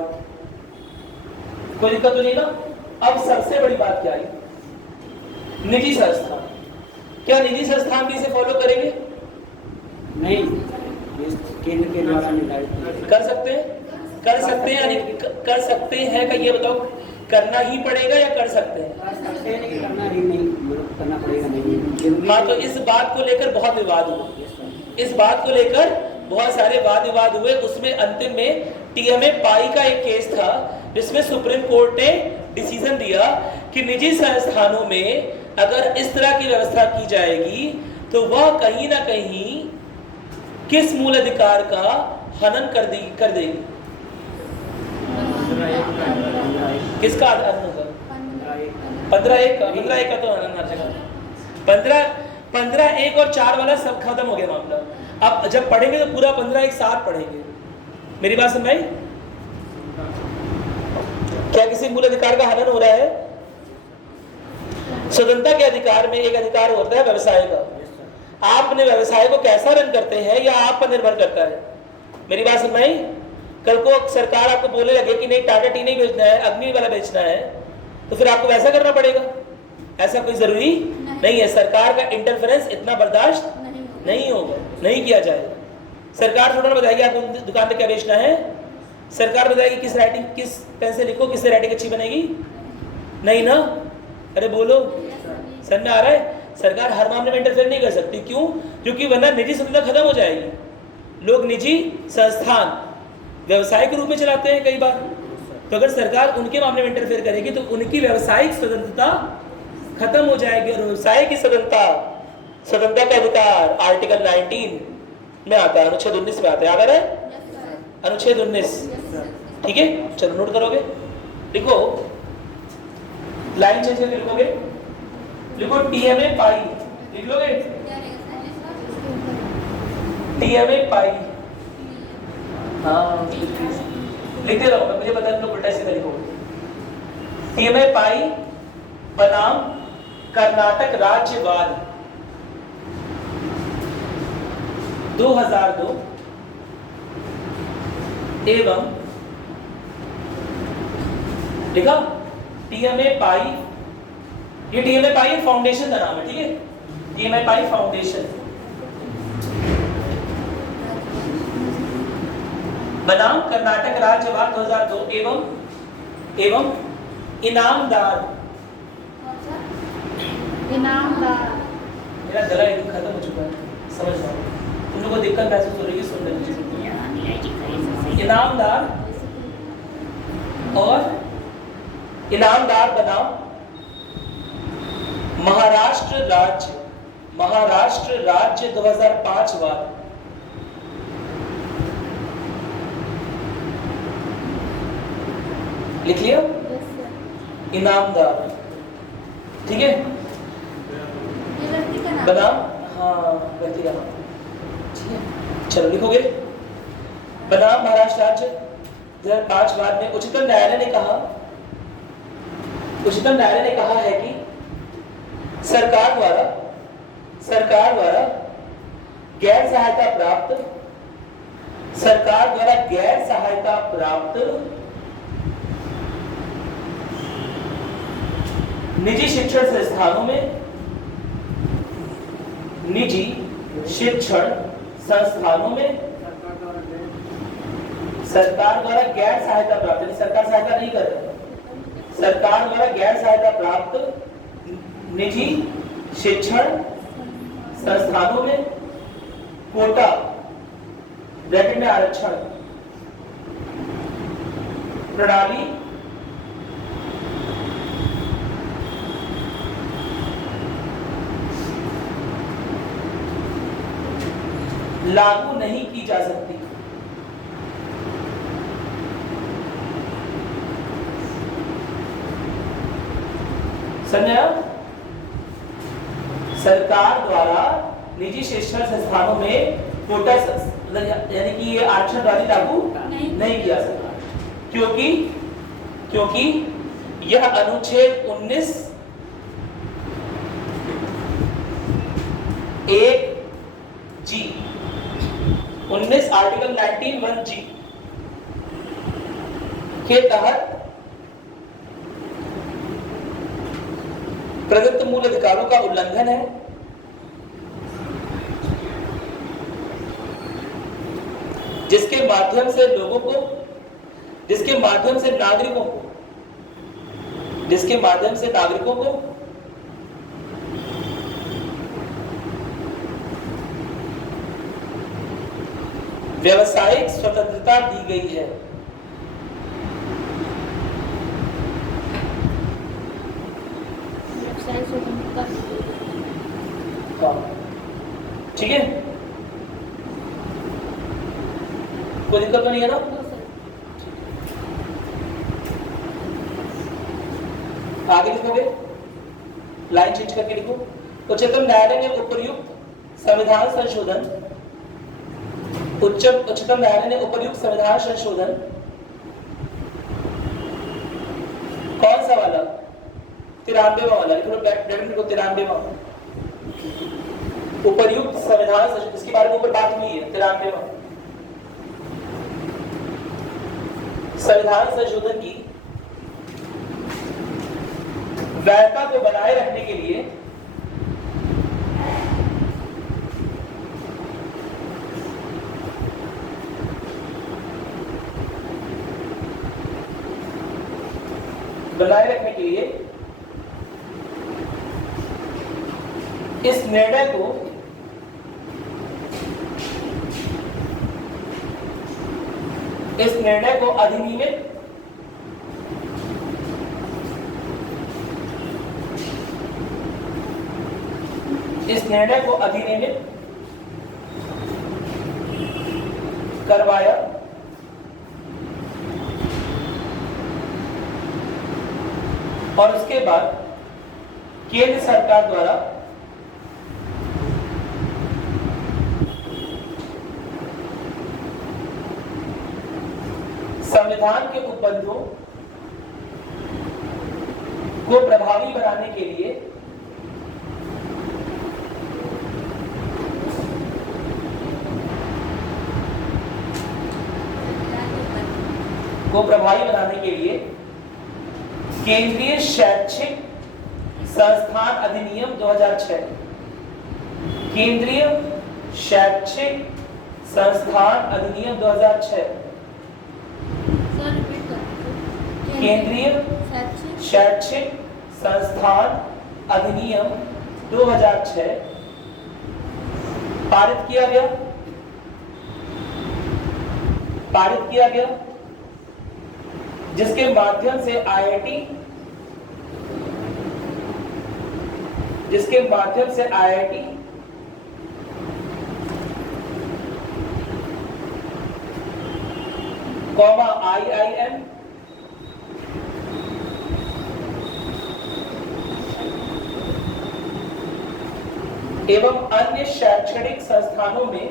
कोई दिक्कत तो नहीं ना? अब सबसे बड़ी बात क्या आई? निजी संस्थान। क्या निजी संस्थान भी इसे फॉलो करेंगे? नहीं, केंद्र के द्वारा निर्धारित कर सकते हैं, कर सकते हैं, यानी कर सकते हैं का ये बताओ, करना ही पड़ेगा या कर सकते हैं? करना ही नहीं, करना पड़ेगा नहीं। हाँ, तो इस बात को लेकर बहुत विवाद हुआ, इस बात को लेकर बहुत सारे वाद विवाद हुए। उसमें अंतिम में TMA पाई का एक केस था, जिसमें सुप्रीम कोर्ट ने डिसीजन दिया कि निजी संस्थानों में अगर इस तरह की व्यवस्था की जाएगी तो वह कहीं ना कहीं किस मूल अधिकार का हनन कर देगी? किसका हनन होगा? 15(1) का। 15(1) का तो हनन हर जगह। 15(1) और 4 वाला सब खत्म हो गया मामला। अब जब पढ़ेंगे तो पूरा 15(1) साथ पढ़ेंगे। मेरी बात समझ आई? क्या किसी मूल अधिकार का हनन हो रहा है? स्वतंत्रता के अधिकार में एक अधिकार होता है व्यवसाय का। आप अपने व्यवसाय को कैसा रन करते हैं या आप पर निर्भर करता है। मेरी बात समझ आई? कल को सरकार आपको बोलने लगे कि नहीं टाटा टी नहीं बेचना है, अग्नि वाला बेचना है, तो फिर आपको वैसा करना पड़ेगा। ऐसा कोई जरूरी नहीं है। सरकार का इंटरफेरेंस इतना बर्दाश्त नहीं होगा, नहीं किया जाएगा। सरकार थोड़ा ना बताएगी आपको दुकान पे क्या बेचना है। सरकार बताएगी किस राइटिंग, किस पेन से लिखो, किससे राइटिंग अच्छी बनेगी, नहीं ना? अरे बोलो, समझ में आ रहा है? सरकार हर मामले में इंटरफेयर नहीं कर सकती। क्यों? क्योंकि वरना निजी स्वतंत्रता खत्म हो जाएगी। लोग निजी संस्थान व्यवसाय के रूप में चलाते हैं कई बार, तो अगर सरकार उनके मामले में इंटरफेयर करेगी तो उनकी व्यावसायिक स्वतंत्रता खत्म हो जाएगी। और व्यवसाय की स्वतंत्रता का अधिकार आर्टिकल 19 में आता है, अनुच्छेद 19 में आता है। याद आ रहा है? अनुच्छेद 19, ठीक है? चलो नोट करोगे, लिखो, लाइन चेंज करके लिखोगे, लिखो TMA पाई, लिख लोगे? TMA पाई, हाँ लिखते रहो, मुझे पता है तुम उल्टा सीधा लिखोगे। TMA पाई बनाम कर्नाटक राज्यवाद 2002 एवं लिखा TMA पाई, ये TMA पाई फाउंडेशन का नाम है, ठीक है? TMA पाई फाउंडेशन बनाम कर्नाटक राज्यवाद 2002 एवं इनामदार। मेरा गला एकदम खत्म हो चुका है, समझ रहा हूँ तुम लोगों को दिक्कत महसूस हो रही है सुनने में। इनामदार और इनामदार बनाम महाराष्ट्र राज्य 2005 वाद। लिख लिया? इनामदार, ठीक है? बनाम, हाँ व्यक्ति का नाम, ठीक है? चलो लिखोगे, बनाम महाराष्ट्र राज्य 2005 वाद में उच्चतम न्यायालय ने कहा है कि सरकार द्वारा गैर सहायता प्राप्त निजी शिक्षण संस्थानों में सरकार द्वारा गैर सहायता प्राप्त, सरकार सहायता नहीं कर रही, सरकार द्वारा गैर सहायता प्राप्त निजी शिक्षण संस्थानों में कोटा ब्रैकेट में आरक्षण प्रणाली लागू नहीं की जा सकती। समझा? सरकार द्वारा निजी शिक्षण संस्थानों में कोटा यानी कि ये आरक्षण वाली लागू नहीं किया सकता, क्योंकि यह अनुच्छेद 19 1G 19 आर्टिकल 19(1)G के तहत प्रदत्त मूल अधिकारों का उल्लंघन है, जिसके माध्यम से नागरिकों को व्यावसायिक स्वतंत्रता दी गई है। ठीक है, कोई दिक्कत तो नहीं है ना? आगे लिखोगे, लाइन चेंज करके लिखो। उच्चतम न्यायालय ने उच्चतम न्यायालय ने उपर्युक्त संविधान संशोधन कौन सा वाला? 93वां वाला, लिखो ब्रैकेट में 93वां उपर्युक्त संविधान, इसके बारे में ऊपर बात हुई है। 93वां संविधान संशोधन की वैधता को बनाए रखने के लिए इस निर्णय को अधिनियमित करवाया और उसके बाद केंद्र सरकार द्वारा संविधान के उपबंधों को प्रभावी बनाने के लिए केंद्रीय शैक्षिक संस्थान अधिनियम 2006 केंद्रीय शैक्षिक संस्थान अधिनियम 2006 केंद्रीय शैक्षिक संस्थान अधिनियम 2006 पारित किया गया जिसके माध्यम से आईआईटी कॉमा आईआईएम एवं अन्य शैक्षणिक संस्थानों में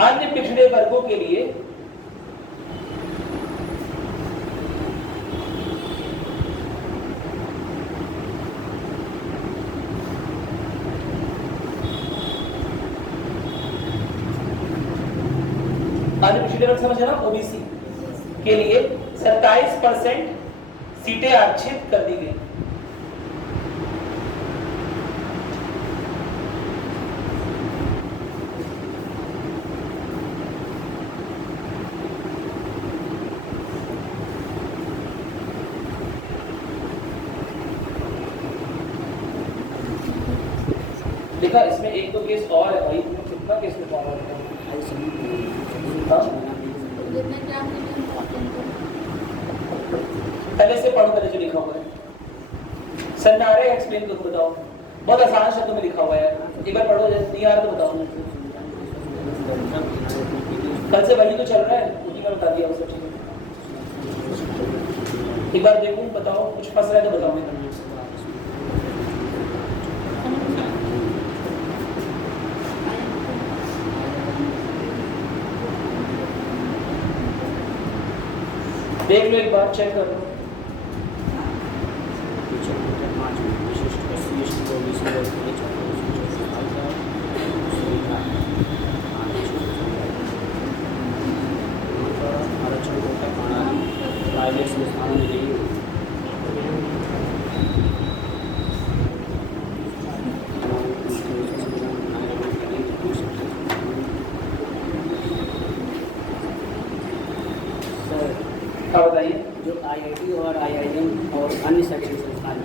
अन्य पिछड़े वर्गों के लिए समझे ना, ओबीसी के लिए 27% सीटें आरक्षित कर दी गई। देखा इसमें एक दो केस और है भाई, तुमने कितना केस में पाया है? पहले से पढ़ो, पहले जो लिखा हुआ है सन्नारे एक्सप्लेन करो, बताओ। बहुत आसान शब्दों में लिखा हुआ है, एक बार पढ़ो, नहीं आ रहा तो बताओ। कल से वही तो चल रहा है, उसी में बता दिया वो सब चीजें। एक बार देखूं, बताओ, कुछ फंस रहा है तो बताओ। देख लो, एक बार चेक कर लो। जो आईआईटी और आईआईएम और अन्य शैक्षणिक संस्थान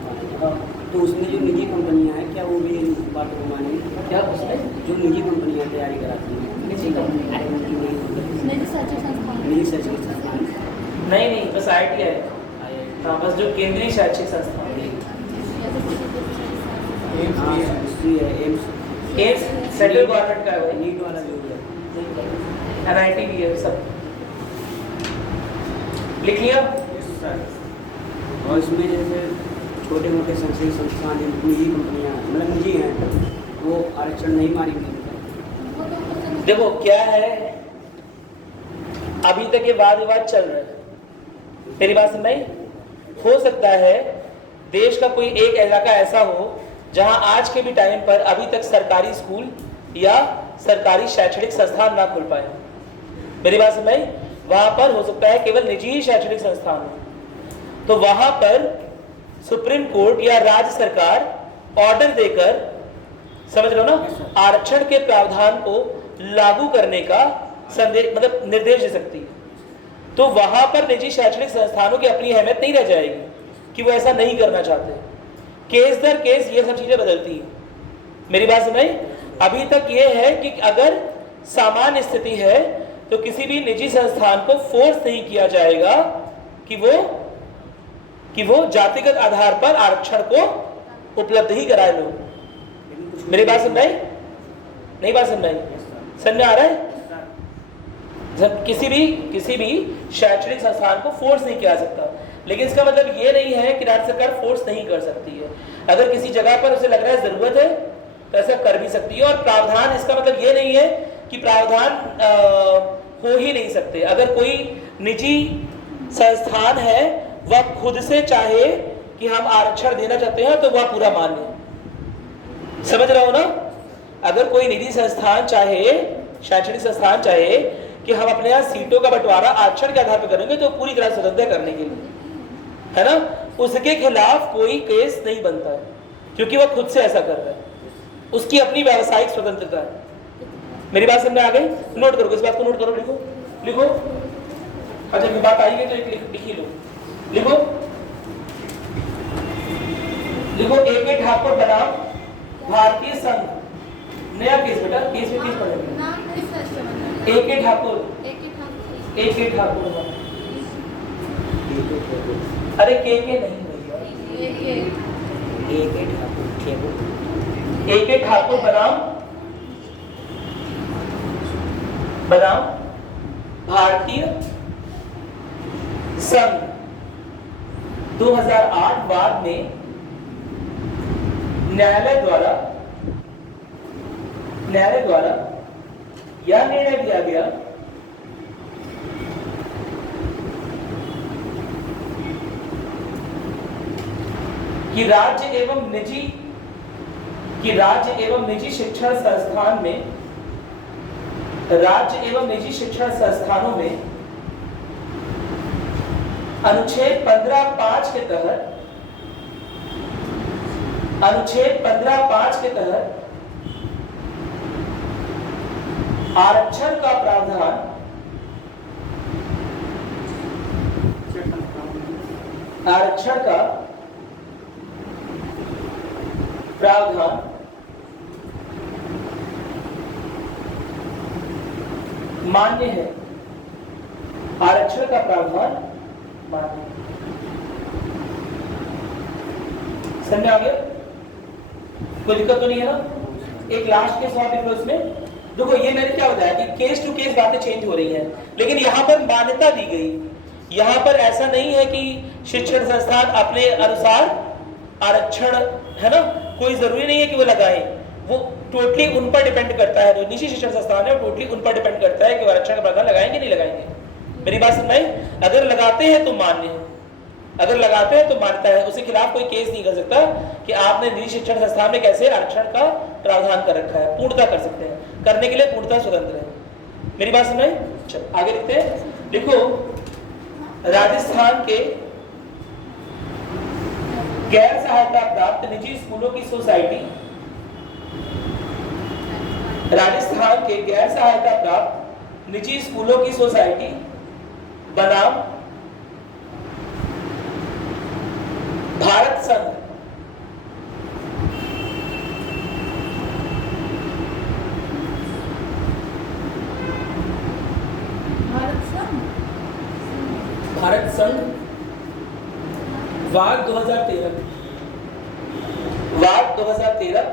तो उसमें जो निजी कंपनियां हैं, क्या वो भी बात को मानेंगे? क्या उसमें जो निजी कंपनियां तैयारी कराती हैं, निजी कंपनी निजी शैक्षणिक संस्थान नहीं, बस आईआईटी है। हाँ, बस जो केंद्रीय शैक्षिक संस्थान एम्स सेंट्रल गवर्नमेंट का है, नीट वाला भी हो गया, एनआईटी भी है, सब लिख लिया। और इसमें जैसे छोटे मोटे शैक्षणिक संस्थान निजी कंपनियां मतलब निजी हैं, वो आरक्षण नहीं मारेंगे। देखो क्या है, अभी तक ये वाद विवाद चल रहा है, मेरी बात सुन भाई। हो सकता है देश का कोई एक इलाका ऐसा हो जहां आज के भी टाइम पर अभी तक सरकारी स्कूल या सरकारी शैक्षणिक संस्थान ना खुल पाए, मेरी बात समझ आई? वहां पर हो सकता है केवल निजी ही शैक्षणिक संस्थान हो, तो वहां पर सुप्रीम कोर्ट या राज्य सरकार ऑर्डर देकर, समझ लो ना, आरक्षण के प्रावधान को लागू करने का संदेश मतलब निर्देश दे सकती है। तो वहां पर निजी शैक्षणिक संस्थानों की अपनी अहमियत नहीं रह जाएगी कि वो ऐसा नहीं करना चाहते। केस दर केस ये सब चीजें बदलती हैं, मेरी बात समझ? अभी तक ये है कि अगर सामान्य स्थिति है तो किसी भी निजी संस्थान को फोर्स नहीं किया जाएगा कि वो जातिगत आधार पर आरक्षण को उपलब्ध ही कराए लोग। मेरी बात समझ? नहीं बात समझ? समझ में आ रहा है? किसी भी शैक्षणिक संस्थान को फोर्स नहीं किया सकता, लेकिन इसका मतलब ये नहीं है कि राज्य सरकार फोर्स नहीं कर सकती है। अगर किसी जगह पर उसे लग रहा है जरूरत है तो ऐसा कर भी सकती है। और प्रावधान, इसका मतलब ये नहीं है कि प्रावधान हो ही नहीं सकते। अगर कोई निजी संस्थान है वह खुद से चाहे कि हम आरक्षण देना चाहते हैं तो वह पूरा मान्य है। समझ रहे हो ना? अगर कोई निजी संस्थान चाहे, शैक्षणिक संस्थान चाहे कि हम अपने यहाँ सीटों का बंटवारा आरक्षण के आधार पर करेंगे तो पूरी तरह स्वतंत्र करने के लिए, है ना, उसके खिलाफ कोई केस नहीं बनता है क्योंकि वह खुद से ऐसा कर रहा है, उसकी अपनी व्यावसायिक स्वतंत्रता है। मेरी बात समझ आ गई? नोट करो, इस बात को नोट करो, लिखो। अच्छा ये बात आई है तो एक लिख ही लो, लिखो A.K. ठाकुर बनाम भारतीय संघ, नया केस बेटा, केस में केस पढ़ेंगे। A.K. ठाकुर, अरे के नहीं भैया, A.K. ठाकुर बनाम भारतीय संघ 2008 बाद में न्यायालय द्वारा यह निर्णय दिया गया कि राज्य एवं निजी शिक्षण संस्थानों में अनुच्छेद 15(5) के तहत आरक्षण का प्रावधान मान्य है। आरक्षण का प्रावधान मान्य है। समझ आ गया? कोई दिक्कत तो नहीं है ना? एक लास्ट केस और देखो इसमें। देखो ये मैंने क्या बताया कि केस टू केस बातें चेंज हो रही हैं, लेकिन यहाँ पर मान्यता दी गई। यहाँ पर ऐसा नहीं है कि शिक्षण संस्थान अपने अनुसार आरक्षण, है ना, कोई जरूरी नहीं है कि वो लगाए, वो टोटली उन पर डिपेंड करता है। जो निजी शिक्षण संस्थान है वो टोटली उन पर डिपेंड करता है कि वो आरक्षण का प्रावधान लगाएंगे नहीं लगाएंगे। मेरी बात समझ आई? अगर लगाते हैं तो मान्य है, अगर लगाते हैं तो मानता है, उसके खिलाफ कोई केस नहीं कर सकता कि आपने निजी शिक्षण संस्थान में कैसे आरक्षण का प्रावधान कर रखा है। पूर्णता कर सकते हैं, करने के लिए पूर्णता स्वतंत्र है। मेरी बात समझ आई? चलो आगे लिखते हैं। लिखो, राजस्थान के गैर सहायता प्राप्त निजी स्कूलों की सोसाइटी, राजस्थान के गैर सहायता प्राप्त निजी स्कूलों की सोसाइटी बनाम भारत संघ, भारत संघ वार्ड 2013, वार्ड 2013।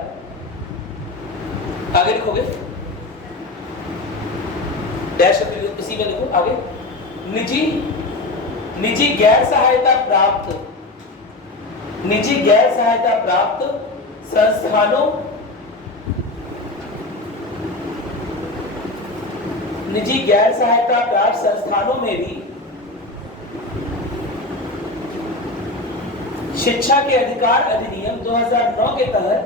आगे लिखोगे, डैश उसी में लिखो आगे। निजी गैर सहायता प्राप्त संस्थानों, निजी गैर सहायता प्राप्त संस्थानों में भी शिक्षा के अधिकार अधिनियम 2009 के तहत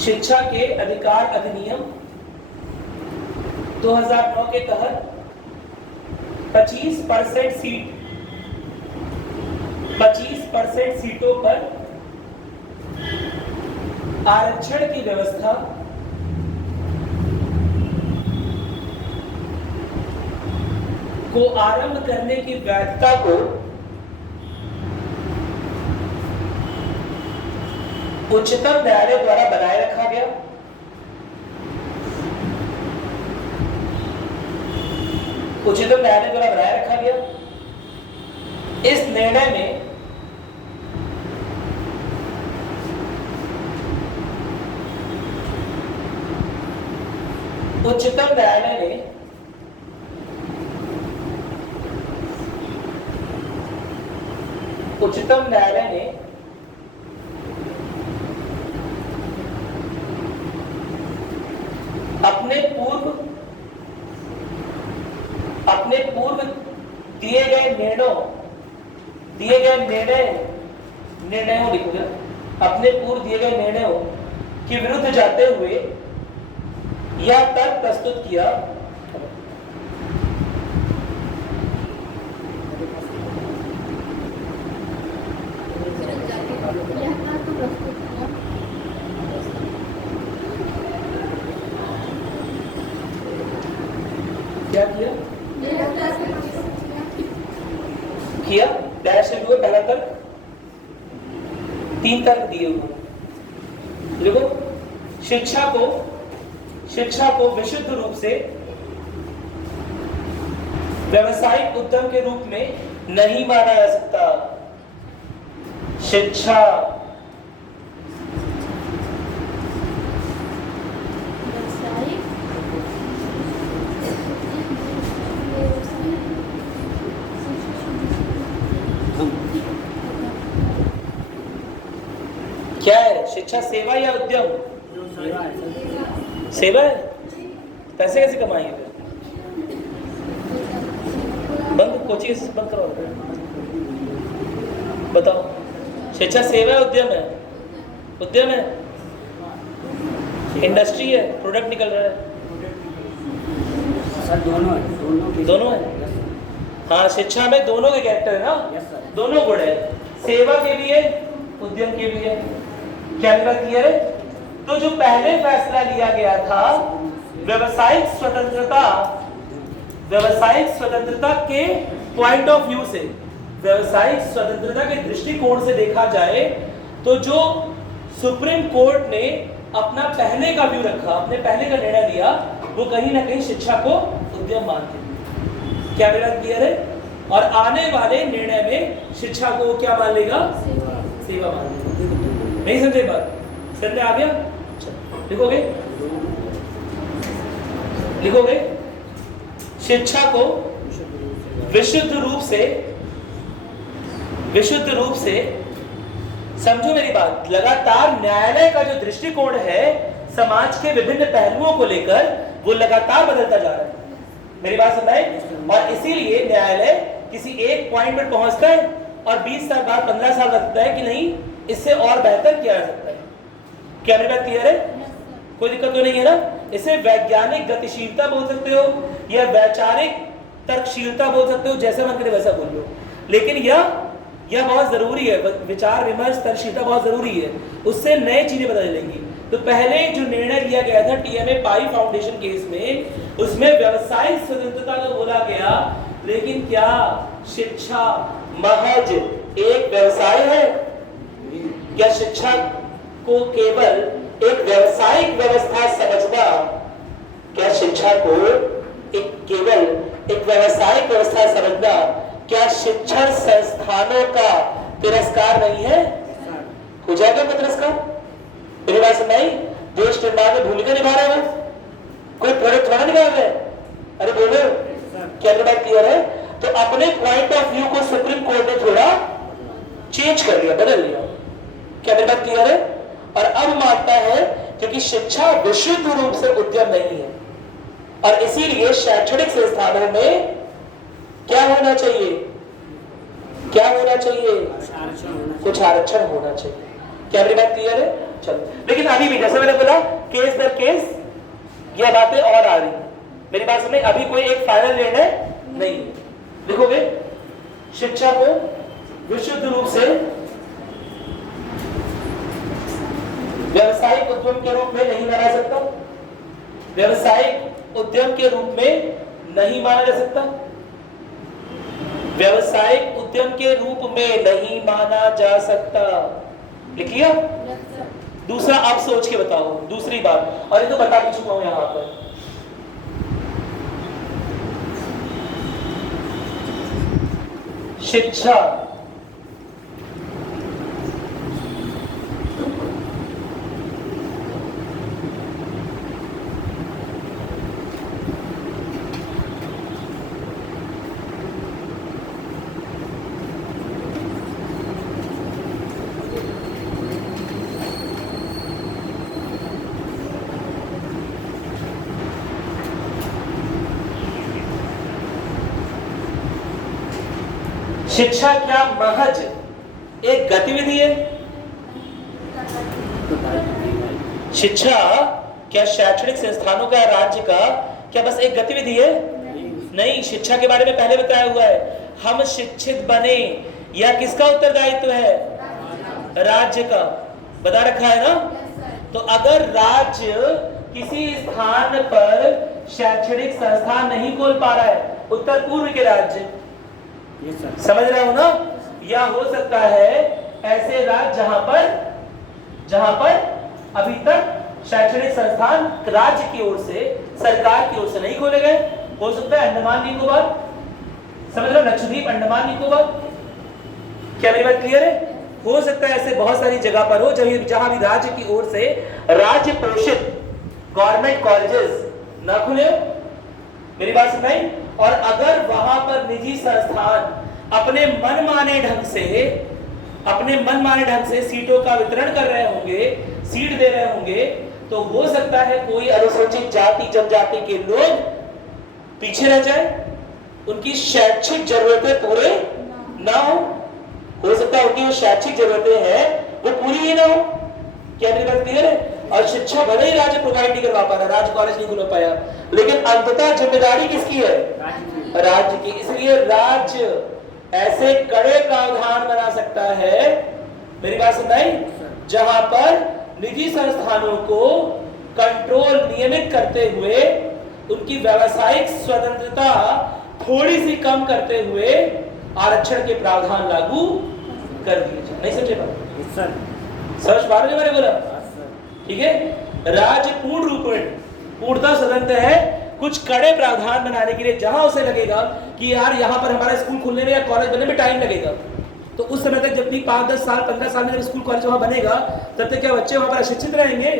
शिक्षा के अधिकार अधिनियम 2009 के तहत 25% सीटों पर आरक्षण की व्यवस्था को आरंभ करने की वैधता को उच्चतम न्यायालय द्वारा बनाए रखा गया। उच्चतम न्यायालय द्वारा बनाए रखा गया। इस निर्णय में उच्चतम न्यायालय ने अपने पूर्व दिए गए निर्णयों लिखूंगा, अपने पूर्व दिए गए निर्णयों के विरुद्ध जाते हुए यह तर्क प्रस्तुत किया क्या किया डैश से हुआ पहला तर्क, 3 तर्क दिए हुए। देखो, शिक्षा को विशुद्ध रूप से व्यावसायिक उद्यम के रूप में नहीं माना जा सकता। शिक्षा क्या है? शिक्षा सेवा या उद्यम? सेवा है। पैसे कैसे कमाएंगे फिर? बंद कोचिंग बंद करो, बताओ। शिक्षा सेवा है उद्यम है? उद्यम है, इंडस्ट्री है, प्रोडक्ट निकल रहा है। सर दोनों है। हाँ, शिक्षा में दोनों के कैरेक्टर है ना, दोनों गुण है, सेवा के भी है, उद्यम के भी है। क्या बात क्लियर है? तो जो पहले फैसला लिया गया था व्यावसायिक स्वतंत्रता के पॉइंट ऑफ व्यू से, व्यावसायिक स्वतंत्रता के दृष्टिकोण से देखा जाए तो जो सुप्रीम कोर्ट ने अपना पहले का व्यू रखा, अपने पहले का निर्णय दिया, वो कहीं ना कहीं शिक्षा को उद्यम मानते हैं। क्या मेरा क्लियर है? और आने वाले निर्णय में शिक्षा को क्या मान लेगा? सेवा मान लेगा। नहीं समझे बात? समझ में आ गया? लिखोगे शिक्षा को विशुद्ध रूप से समझो मेरी बात। लगातार न्यायालय का जो दृष्टिकोण है समाज के विभिन्न पहलुओं को लेकर, वो लगातार बदलता जा रहा है। मेरी बात समझाए? और इसीलिए न्यायालय किसी एक पॉइंट पर पहुंचता है और 20 साल बाद 15 साल लगता है कि नहीं, इससे और बेहतर किया जा सकता है। क्या मेरी बात क्लियर है? कोई दिक्कत तो नहीं है ना? इसे वैज्ञानिक गतिशीलता बोल सकते हो या वैचारिक तर्कशीलता बोल सकते हो, जैसा मन करे वैसा बोल लो। लेकिन यह बहुत जरूरी है, विचार विमर्श तर्कशीलता बहुत जरूरी है, उससे नई चीजें बदलेंगी। तो पहले जो निर्णय लिया गया था टीएमए पाई फाउंडेशन केस में, उसमें व्यवसायिक स्वतंत्रता को बोला गया, लेकिन क्या शिक्षा महज एक व्यवसाय है? क्या शिक्षा को केवल एक व्यवसायिक व्यवस्था समझना, क्या शिक्षा को केवल एक व्यवसायिक व्यवस्था समझना, क्या शिक्षण संस्थानों का तिरस्कार नहीं है? हो जाएगा क्या तिरस्कार? मेरी बात सुनाई? देश निर्माण में भूमिका निभा रहे हो, कोई प्रोडक्ट थोड़ा निकाल रहे? अरे बोलो, क्या बात क्लियर है? तो अपने पॉइंट ऑफ व्यू को सुप्रीम कोर्ट ने थोड़ा चेंज कर लिया, बदल लिया। क्या मेरी बात क्लियर है? और अब मानता है क्योंकि शिक्षा विशुद्ध रूप से उद्यम नहीं है, और इसीलिए शैक्षणिक संस्थानों में क्या होना चाहिए? क्या होना चाहिए? आरक्षण होना कुछ आरक्षण होना चाहिए। क्या मेरी बात क्लियर है? चलो, लेकिन अभी भी जैसे मैंने बोला केस दर केस ये बातें और आ रही हैं। मेरी बात समझ, अभी कोई एक फाइनल निर्णय नहीं है। देखोगे शिक्षा को विशुद्ध रूप से व्यावसायिक उद्यम के रूप में नहीं माना सकता, व्यावसायिक उद्यम के रूप में नहीं माना जा सकता, व्यावसायिक उद्यम के रूप में नहीं माना जा सकता। लिख लिया? दूसरा आप सोच के बताओ, दूसरी बात, और ये तो बता भी चुका हूं यहां पर। शिक्षा शिक्षा क्या महज एक गतिविधि है? शिक्षा क्या शैक्षणिक संस्थानों का, राज्य का क्या बस एक गतिविधि है? नहीं, शिक्षा के बारे में पहले बताया हुआ है। हम शिक्षित बने, यह किसका उत्तरदायित्व है? राज्य का। बता रखा है ना? तो अगर राज्य किसी स्थान पर शैक्षणिक संस्थान नहीं खोल पा रहा है, उत्तर पूर्व के राज्य, समझ रहे हो ना? या हो सकता है ऐसे राज्य जहां पर अभी तक शैक्षणिक संस्थान राज्य की ओर से, सरकार की ओर से नहीं खोले गए। हो सकता है अंडमान निकोबार, समझ रहे हो, लक्षद्वीप, अंडमान निकोबार। क्या मेरी बात क्लियर है? हो सकता है ऐसे बहुत सारी जगह पर हो जहां भी राज्य की ओर से राज्य पोषित गवर्नमेंट कॉलेजेस ना खुले। मेरी बात सुनाई? और अगर वहां पर निजी संस्थान अपने मनमाने ढंग से सीटों का वितरण कर रहे होंगे, सीट दे रहे होंगे, तो हो सकता है कोई अनुसूचित जाति जनजाति के लोग पीछे रह जाए, उनकी शैक्षिक जरूरतें पूरे ना हो सकता है उनकी जो शैक्षिक जरूरतें हैं वो पूरी ही ना हो। क्या मेरी बात क्लियर है? और शिक्षा भले ही राज्य प्रोवाइड नहीं करवा पा रहा, राज्य कॉलेज नहीं खुल पाया, लेकिन अंततः जिम्मेदारी किसकी है? राज्य की। इसलिए राज्य ऐसे कड़े प्रावधान बना सकता है, मेरी बात सुनाई, जहां पर निजी संस्थानों को कंट्रोल, नियमित करते हुए उनकी व्यावसायिक स्वतंत्रता थोड़ी सी कम करते हुए आरक्षण के प्रावधान लागू कर दिए जाए। नहीं समझे बात? समझ पा रहे हो मैंने बोला? ठीक है। राज्य पूर्ण रूप में पूर्णतः स्वतंत्र है कुछ कड़े प्रावधान बनाने के लिए, जहां उसे लगेगा कि यार यहां पर हमारा स्कूल खुलने में या कॉलेज बनने में टाइम लगेगा, तो उस समय तक जब भी 5-10 साल 15 साल में जब स्कूल कॉलेज वहां बनेगा, तब तक क्या बच्चे वहां पर अशिक्षित रहेंगे?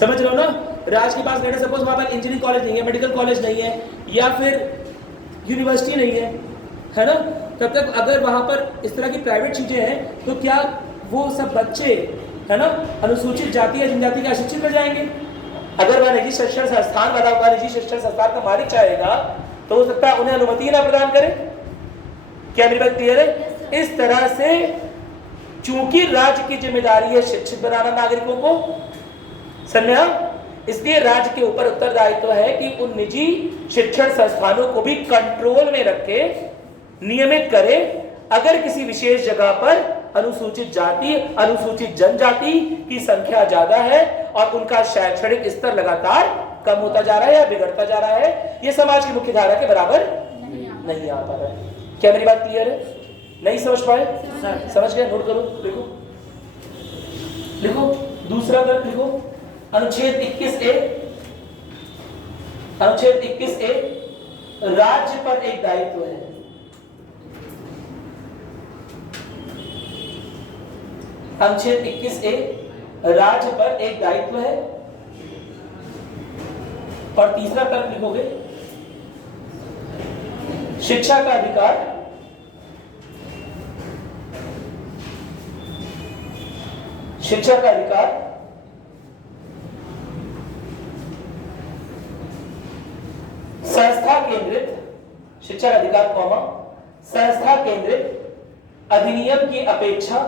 समझ रहे हो ना? राज्य के पास लेटर सपोज वहां पर इंजीनियरिंग कॉलेज नहीं है, मेडिकल कॉलेज नहीं है, या फिर यूनिवर्सिटी नहीं है ना? तब तक अगर वहां पर इस तरह की प्राइवेट चीजें हैं, तो क्या वो सब बच्चे, है ना, अनुसूचित जाति या जनजाति के अशिक्षित रह जाएंगे? अगर वह निजी शिक्षण संस्थान वाला निजी शिक्षण संस्थान का मालिक चाहेगा, तो हो सकता है उन्हें अनुमति ना प्रदान करे। क्या मेरी बात क्लियर है? इस तरह से चूंकि राज्य की जिम्मेदारी है शिक्षित बनाना नागरिकों को, समझा, इसलिए राज्य के ऊपर उत्तरदायित्व है कि उन निजी शिक्षण संस्थानों को भी कंट्रोल में रखे, नियमित करे। अगर किसी विशेष जगह पर अनुसूचित जाति, अनुसूचित जनजाति की संख्या ज्यादा है और उनका शैक्षणिक स्तर लगातार कम होता जा रहा है या बिगड़ता जा रहा है, ये समाज की मुख्य धारा के बराबर नहीं आ पा रहा है। क्या मेरी बात क्लियर है? नहीं समझ पाए? समझ गए? नोट करो, लिखो लिखो, दूसरा ग्रंथ लिखो, अनुच्छेद 21A, अनुच्छेद 21A, राज्य पर एक दायित्व है। अनुच्छेद 21A, राज्य पर एक दायित्व है। और तीसरा कर्म लिखोगे, शिक्षा का अधिकार संस्था केंद्रित, शिक्षा का अधिकार कौमा संस्था केंद्रित अधिनियम की अपेक्षा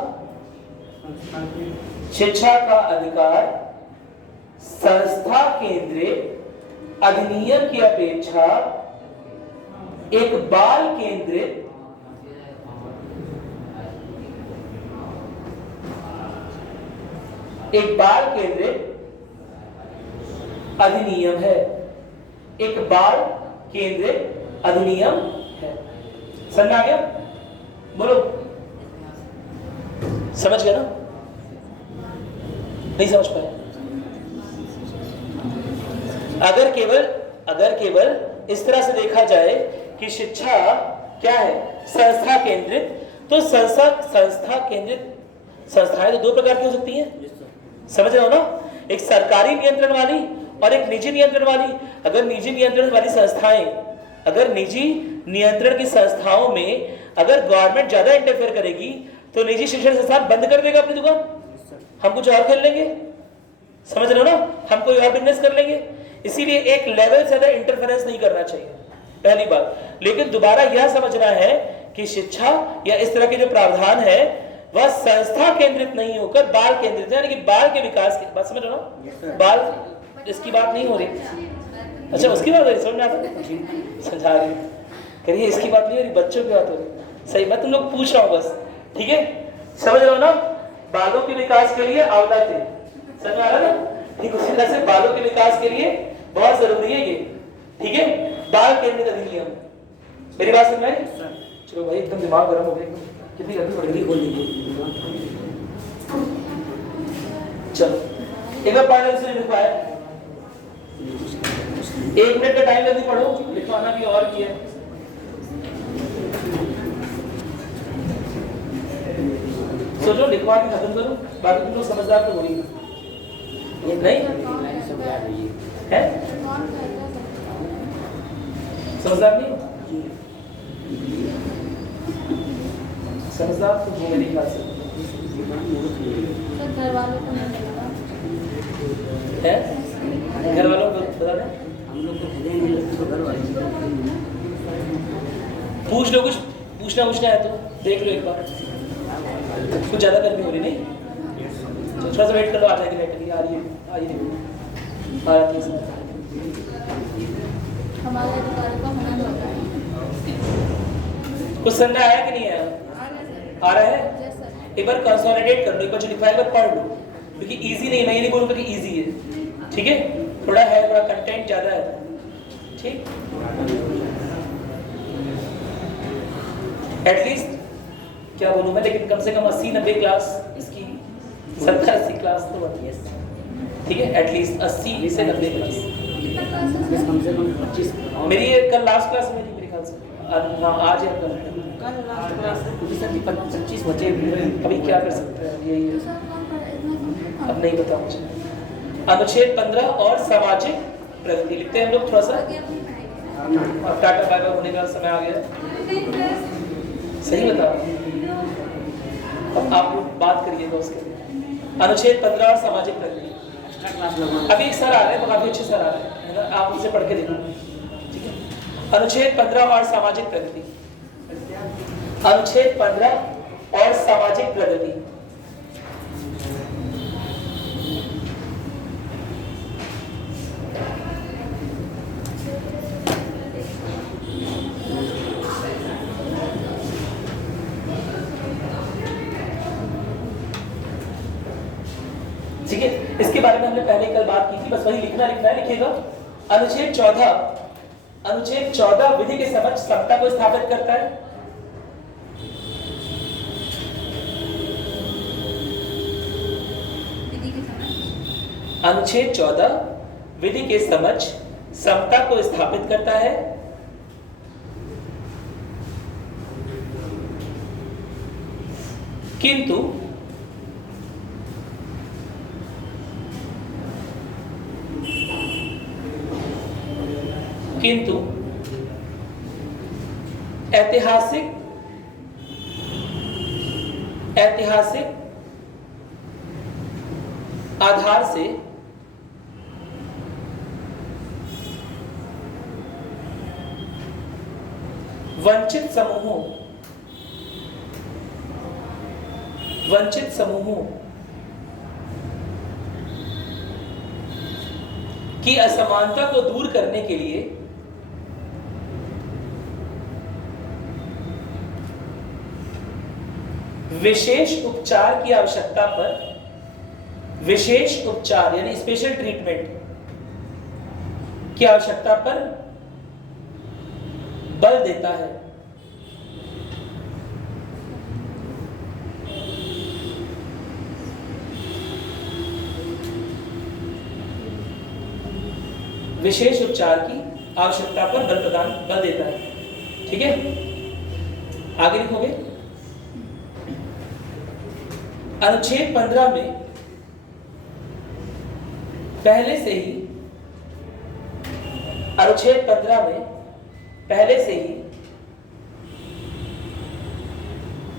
शिक्षा का अधिकार संस्था केंद्रित अधिनियम की अपेक्षा एक बाल केंद्रित अधिनियम है। एक बाल केंद्रित अधिनियम है। समझ में आ गया? बोलो, समझ गया ना? नहीं समझ पाए? अगर केवल इस तरह से देखा जाए कि शिक्षा क्या है, संस्था केंद्रित, तो संस्था केंद्रित संस्थाएं तो दो प्रकार की हो सकती हैं। समझ रहे हो ना? एक सरकारी नियंत्रण वाली और एक निजी नियंत्रण वाली। अगर निजी नियंत्रण वाली संस्थाएं, अगर निजी नियंत्रण की संस्थाओं में अगर गवर्नमेंट ज्यादा इंटरफेयर करेगी तो निजी शिक्षण संस्थान बंद कर देगा अपनी दुकान, हम कुछ और खेल लेंगे। समझ रहे हो ना? हम कोई और बिजनेस कर लेंगे। इसीलिए एक लेवल से ज्यादा इंटरफेरेंस नहीं करना चाहिए, पहली बात। लेकिन दोबारा यह समझना है कि शिक्षा या इस तरह के जो प्रावधान है वह संस्था केंद्रित नहीं होकर बाल केंद्रित, यानी कि बाल के विकास की बात समझ रहे हो? बाल, इसकी बात नहीं हो रही। अच्छा, उसकी बात हो रही, समझ में आता? समझा रही, करिए इसकी बात नहीं हो रही, बच्चों की बात हो रही। सही, मैं तुम लोग पूछ रहा हूँ बस, ठीक है? समझ रहे हो ना? बालों के विकास के लिए आंवला तेल, समझ में आ रहा ना? ठीक, उसी तरह से बालों के विकास के लिए बहुत जरूरी है ये, ठीक है? बाल केंद्रित अधिनियम। मेरी बात समझ में आई? चलो भाई, एकदम दिमाग गर्म हो गया, कितनी जल्दी पढ़ गई, बोल दीजिए। चलो एक बार पढ़ने से लिख पाया, 1 मिनट का टाइम जल्दी पढ़ो, लिखवाना भी और किया। सोचो, लिखवा के खत्म करो, बाकी तुम लोग समझदार तो हो रही नहीं है? समझदार नहीं? समझदार तो हो मेरे ख्याल से घर वालों को नहीं लगता है। घर वालों को बता दें, हम लोग तो भले नहीं लगते, तो घर वाले पूछ लो, कुछ पूछना है तो देख लो एक बार। कुछ ज्यादा गर्मी हो रही नहीं? थोड़ा सा वेट कर लो, आ जाएगी लाइट। आ रही है हमारे अधिकारी का मना होता है। कुछ समझ आया कि नहीं आया? आ रहा है? Yes, sir. एक बार कंसोलिडेट कर लो, एक बार जो लिखा है एक बार पढ़ लो, क्योंकि इजी नहीं, मैं ये नहीं बोलूंगा कि इजी है, ठीक है? थोड़ा है, थोड़ा कंटेंट ज्यादा है, ठीक? एटलीस्ट क्या बोलूं मैं, लेकिन कम से कम 80-90 क्लास इसकी, 70-80 क्लास तो बनती है, ठीक है? एटलीस्ट 80 से 90 क्लास। कितना क्लास है सर? कम से कम 25। मेरी ये कल लास्ट क्लास मेरी, मेरे ख्याल से आज या कल लास्ट क्लास है, 25 बचे। अभी क्या कर सकते हैं, यही तो है। सर कौन पढ़ा इतना कम? अब नहीं पता मुझे। अनुच्छेद 15 और सामाजिक प्रगति लिखते हैं हम लोग थोड़ा सा। आगे अपनी पढ़ाई अब टाटा बाय बाय होने का समय आ गया, सही बता। अब आप लोग बात करिएगा उसके लिए। अनुच्छेद 15 और सामाजिक प्रगति। एक्स्ट्रा क्लास लगवाना। अभी एक सर आ रहे हैं, काफी अच्छे सर आ रहे हैं, है ना? आप उनसे पढ़ के देखना, ठीक है? अनुच्छेद 15 और सामाजिक प्रगति। अनुच्छेद 15 और सामाजिक प्रगति। ठीक है, इसके बारे में हमने पहले कल बात की थी, बस वही लिखना है, लिखिएगा। अनुच्छेद 14 विधि के समक्ष समता को स्थापित करता है। अनुच्छेद 14 विधि के समक्ष समता को स्थापित करता है। किंतु ऐतिहासिक आधार से वंचित समूहों वंचित समूहों की असमानता को दूर करने के लिए विशेष उपचार की आवश्यकता पर विशेष उपचार यानी स्पेशल ट्रीटमेंट की आवश्यकता पर बल देता है। विशेष उपचार की आवश्यकता पर बल देता है। ठीक है, आगे लिखोगे। अनुच्छेद 15 में पहले से ही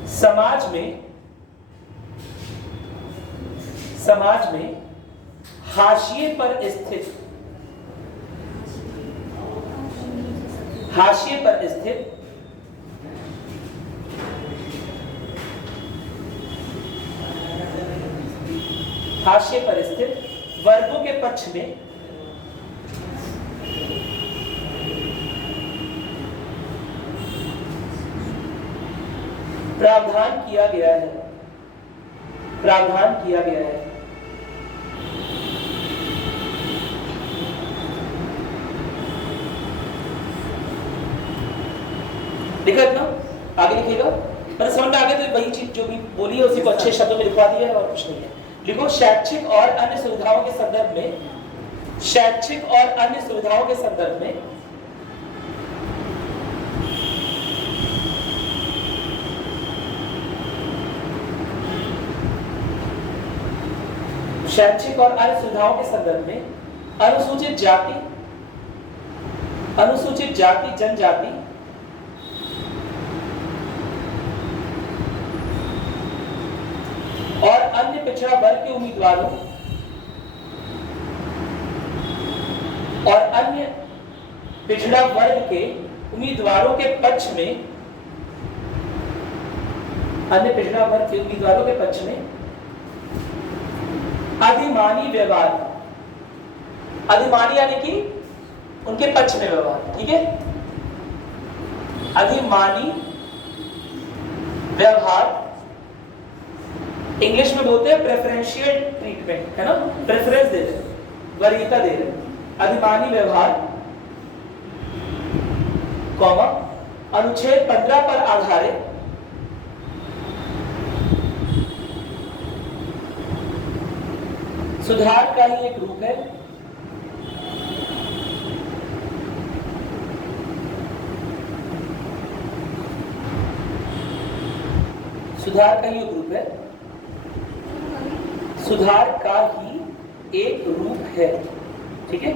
समाज में हाशिए पर स्थित वर्गों के पक्ष में प्रावधान किया गया है। लिखा इतना, आगे लिखिएगा। मतलब समझ में आ गया तो वही चीज जो भी बोली है उसी को अच्छे शब्दों में लिखवा दिया है और कुछ नहीं है। लिखो शैक्षिक और अन्य सुविधाओं के संदर्भ में अनुसूचित जाति जनजाति और अन्य पिछड़ा वर्ग के उम्मीदवारों के पक्ष में अधिमानी यानी कि उनके पक्ष में व्यवहार। ठीक है, अधिमानी व्यवहार इंग्लिश में बोलते हैं प्रेफरेंशियल ट्रीटमेंट, है ना, प्रेफरेंस दे रहे, वरीयता दे रहे। अधिमानी व्यवहार कॉमा अनुच्छेद 15 पर आधारित सुधार का ही एक रूप है। सुधार का ही एक रूप है। ठीक है,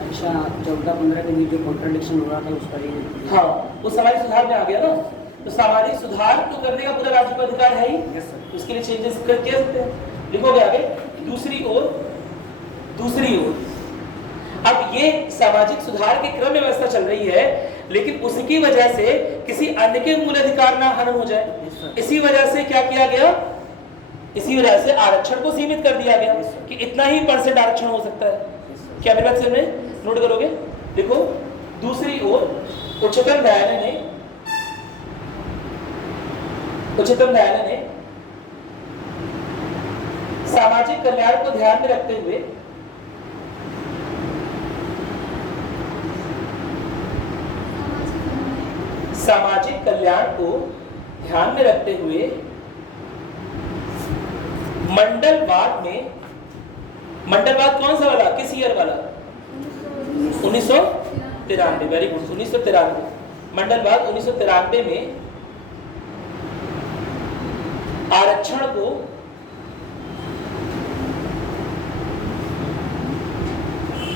अच्छा 14-15 के बीच जो कॉन्ट्रडिक्शन हो रहा था उसका ये, हाँ वो सामाजिक सुधार में आ गया ना। तो सामाजिक सुधार तो करने का पूरा राज्य को अधिकार है ही, उसके लिए चेंजेस कर सकते हैं। लिखोगे आगे। दूसरी ओर अब ये सामाजिक सुधार के क्रम में व्यवस्था चल रही है, लेकिन उसकी वजह से किसी अन्य के मूल अधिकार ना हनन हो जाए। इसी वजह से क्या किया गया, इसी वजह से आरक्षण को सीमित कर दिया गया कि इतना ही % आरक्षण हो सकता है। क्या मेरे बात समझ में नोट करोगे। देखो, दूसरी ओर उच्चतम न्यायालय ने सामाजिक कल्याण को ध्यान में रखते हुए मंडलवाद कौन सा वाला, किस ईयर वाला, 1993, वेरी गुड, 1993 मंडलवाद 1993 में आरक्षण को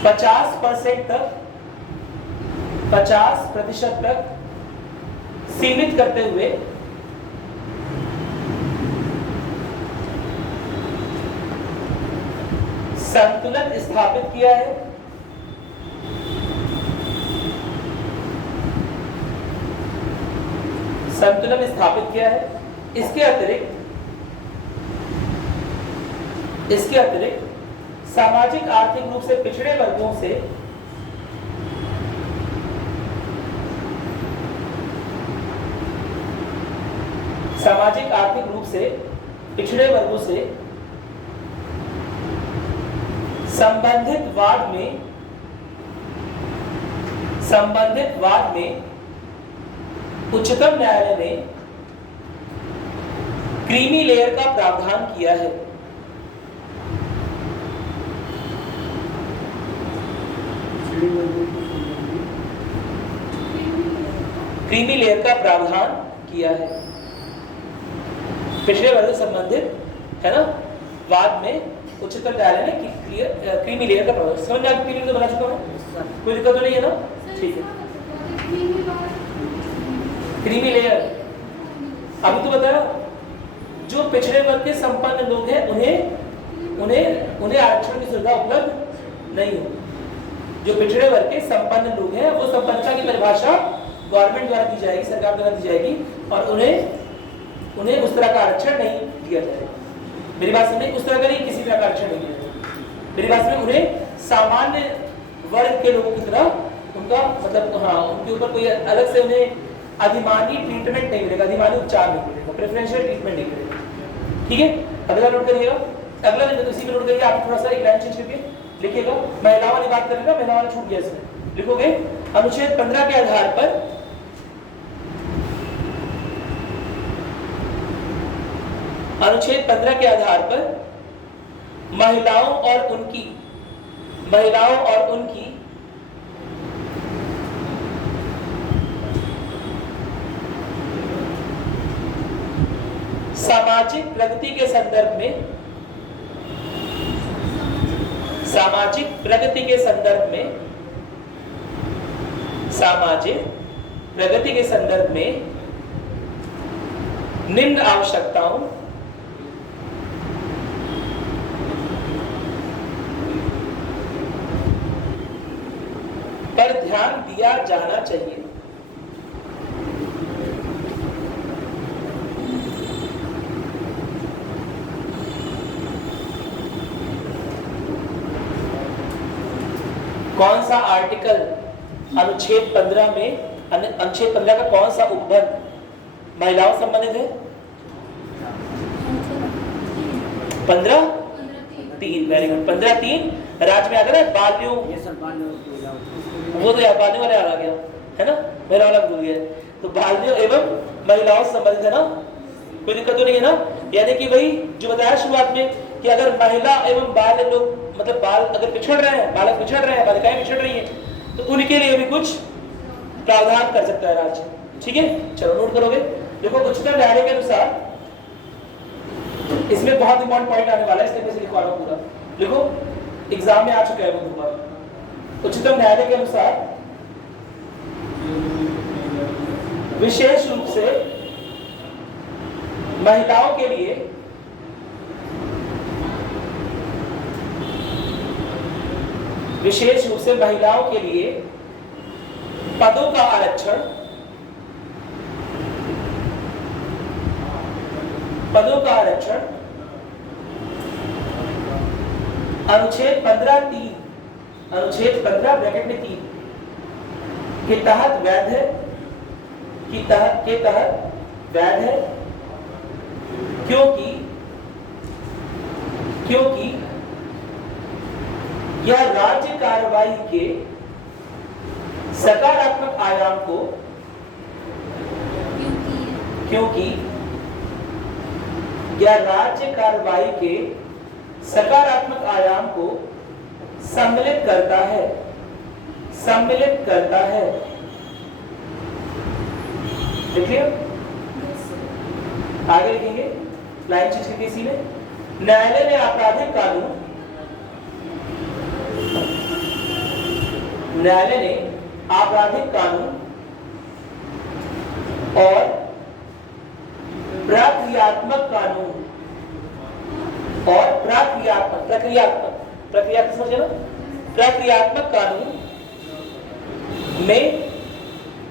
50% तक सीमित करते हुए संतुलन स्थापित किया है। इसके अतिरिक्त सामाजिक आर्थिक रूप से पिछड़े वर्गों से सामाजिक आर्थिक रूप से पिछड़े वर्गों से संबंधित वाद में उच्चतम न्यायालय ने क्रीमी लेयर का प्रावधान किया है। क्रीमी लेयर का प्रावधान किया है, पिछड़े वर्ग से संबंधित है ना वाद में उच्चतम न्यायालय ने क्रीमी लेयर का प्रावधान। समझ में आ गया? तो बना चुका हूं, कोई दिक्कत तो नहीं है ना? ठीक है। क्रीमी लेयर अभी तो बताया, जो पिछड़े वर्ग के संपन्न लोग हैं उन्हें आरक्षण की सुविधा उपलब्ध नहीं हो। जो पिछड़े वर्ग के संपन्न लोग हैं वो संपन्नता की परिभाषा गवर्नमेंट द्वारा दी जाएगी, सरकार द्वारा दी जाएगी, और उन्हें उस तरह का आरक्षण नहीं दिया जाएगा। मेरी बात समझे? उस तरह का नहीं, किसी तरह का आरक्षण नहीं दिया जाएगा। मेरी बात समझे? उन्हें सामान्य वर्ग के लोगों की तरह उनका मतलब उनके ऊपर कोई अलग से उन्हें अधिमानी ट्रीटमेंट नहीं मिलेगा, अधिमानी उपचार नहीं मिलेगा, प्रेफरेंशियल ट्रीटमेंट नहीं मिलेगा। ठीक है, अगला नोट करिएगा। अगला नहीं तो इसी में नोट करिए। आप थोड़ा सा एक लाइन चेंज करके लिखिएगा। महिलाओं वाली बात करेगा, महिलाओं वाला छूट गया इसमें। लिखोगे अनुच्छेद 15 के आधार पर महिलाओं और उनकी सामाजिक प्रगति के संदर्भ में निम्न आवश्यकताओं पर ध्यान दिया जाना चाहिए। कौन सा आर्टिकल अनुच्छेद 15 में, अनुच्छेद 15 का कौन सा उपबंध महिलाओं संबंधित है? 15(3). Very good. 15(3) राज्य में अगर है बाल्यों, वो तो यार बाल्यों वाले आ गया है ना, मेरा वाला भूल गया। तो बाल्यों एवं महिलाओं से संबंधित है ना, कोई दिक्कत तो नहीं है ना? यानी कि वही जो बताया शुरुआत में कि अगर महिला एवं बाल लोग मतलब बाल अगर पिछड़ रहे हैं, बालक पिछड़ रहे हैं, बालिकाएं पिछड़ रही हैं, तो उनके लिए भी कुछ प्रावधान कर सकता है राज्य। ठीक है, चलो नोट करोगे। देखो उच्चतम न्यायालय के अनुसार, इसमें बहुत इंपॉर्टेंट पॉइंट आने वाला है, इसलिए मैं लिखवा रहा हूं पूरा। देखो एग्जाम में आ चुका है वो दोबारा। उच्चतम न्यायालय के अनुसार विशेष रूप से महिलाओं के लिए पदों का आरक्षण अनुच्छेद 15 ब्रैकेट में 3 के तहत वैध है, क्योंकि यह राज्य कार्रवाई के सकारात्मक आयाम को सम्मिलित करता है। देखिए आगे लिखेंगे, लाइन चेंज करके इसी में न्यायालय ने आपराधिक कानून और प्रक्रियात्मक कानून में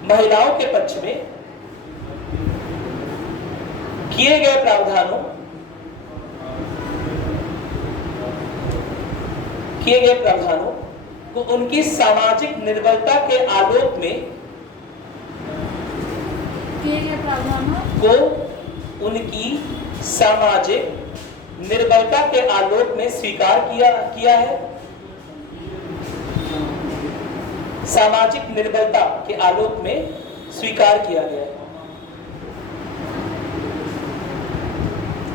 महिलाओं के पक्ष में किए गए प्रावधानों को उनकी सामाजिक निर्बलता के आलोक में किए गए प्रावधानों को उनकी सामाजिक निर्बलता के आलोक में स्वीकार किया है। सामाजिक निर्बलता के आलोक में स्वीकार किया गया है।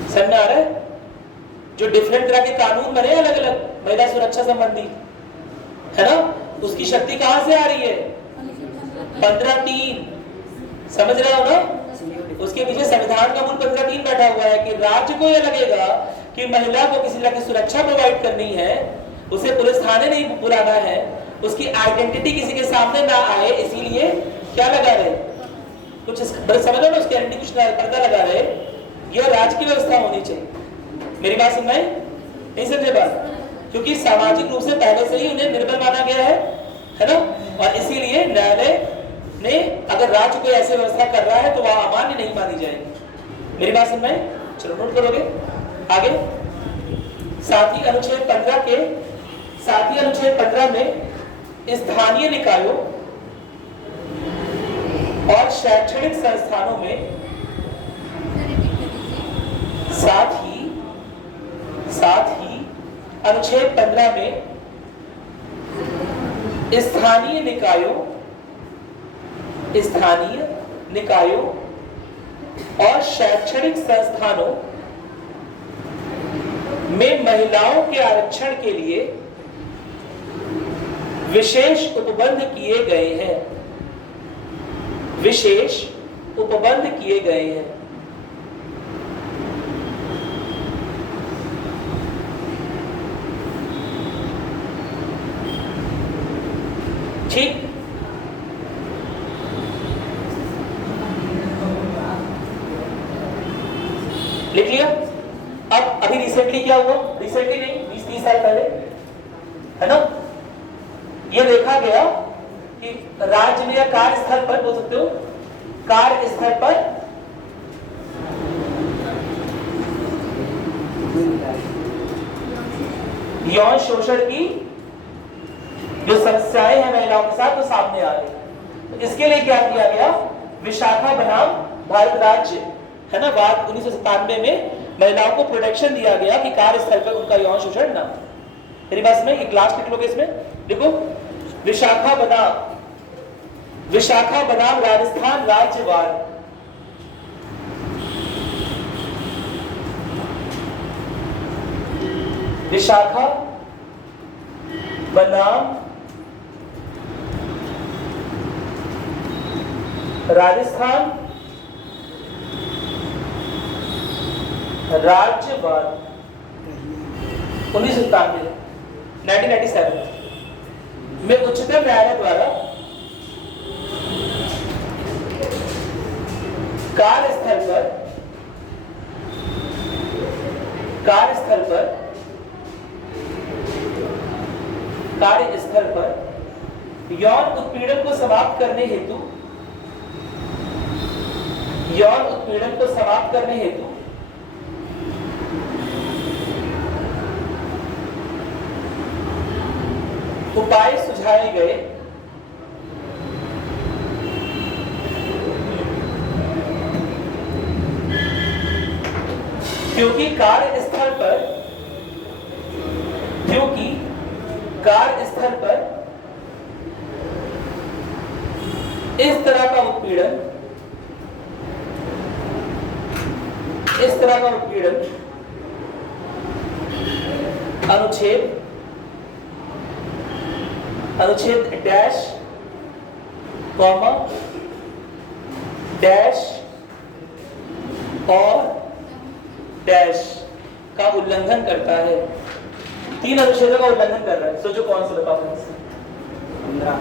समझ में आ रहा है? जो डिफरेंट तरह के कानून बने अलग अलग महिला सुरक्षा संबंधी, है ना, उसकी शक्ति कहां से आ रही है? 15(3) समझ रहे हो ना? उसके पीछे संविधान का मूल 15(3) बैठा हुआ है कि राज्य को यह लगेगा कि महिला को किसी तरह की सुरक्षा प्रोवाइड करनी है, उसे पुलिस थाने नहीं बुलाना है, उसकी आइडेंटिटी किसी के सामने ना आए, इसीलिए क्या लगा रहे, कुछ समझ लो ना, उसकी आइडेंटिटी कुछ पर्दा लगा रहे। यह राज्य की व्यवस्था होनी चाहिए। मेरी बात समझ में नहीं? समझे बात? क्योंकि सामाजिक रूप से पहले से ही उन्हें निर्बल माना गया है ना, और इसीलिए न्यायालय ने अगर राज्य कोई ऐसी व्यवस्था कर रहा है तो वह अमान्य नहीं मानी जाएगी। मेरी बात समझ में? चलो नोट करोगे आगे। साथ ही अनुच्छेद 15 में स्थानीय निकायों और शैक्षणिक संस्थानों में साथ ही अनुच्छेद 15 में स्थानीय निकायों और शैक्षणिक संस्थानों में महिलाओं के आरक्षण के लिए विशेष उपबंध किए गए हैं। विशेष उपबंध किए गए हैं। ठीक, लिख लिया। अब अभी रिसेंटली क्या हुआ? रिसेंटली नहीं, 20-30 साल पहले, है ना, ये देखा गया कि राज्य में या कार्यस्थल पर, बोल सकते हो कार्यस्थल पर यौन शोषण की जो समस्याएं हैं महिलाओं के साथ, वो सामने आ गई। तो इसके लिए क्या किया गया? विशाखा बनाम भारत राज्य, है ना, बात 1997 में महिलाओं को प्रोटेक्शन दिया गया कि कार्यस्थल पर उनका यौन शोषण ना। मेरी बात में एक क्लास लिख लोगे इसमें, देखो, विशाखा बनाम राजस्थान राज्यवाद। विशाखा बनाम राजस्थान राज्यवाद 1997 में उच्चतम न्यायालय द्वारा कार्यस्थल पर यौन उत्पीड़न को समाप्त करने हेतु उपाय सुझाए गए। क्योंकि कार्यस्थल पर इस तरह का उत्पीड़न अनुच्छेद डैश कॉमा डैश और डैश का उल्लंघन करता है। 3 अनुच्छेदों का उल्लंघन कर रहा है। सोचो कौन सा बताओ। 15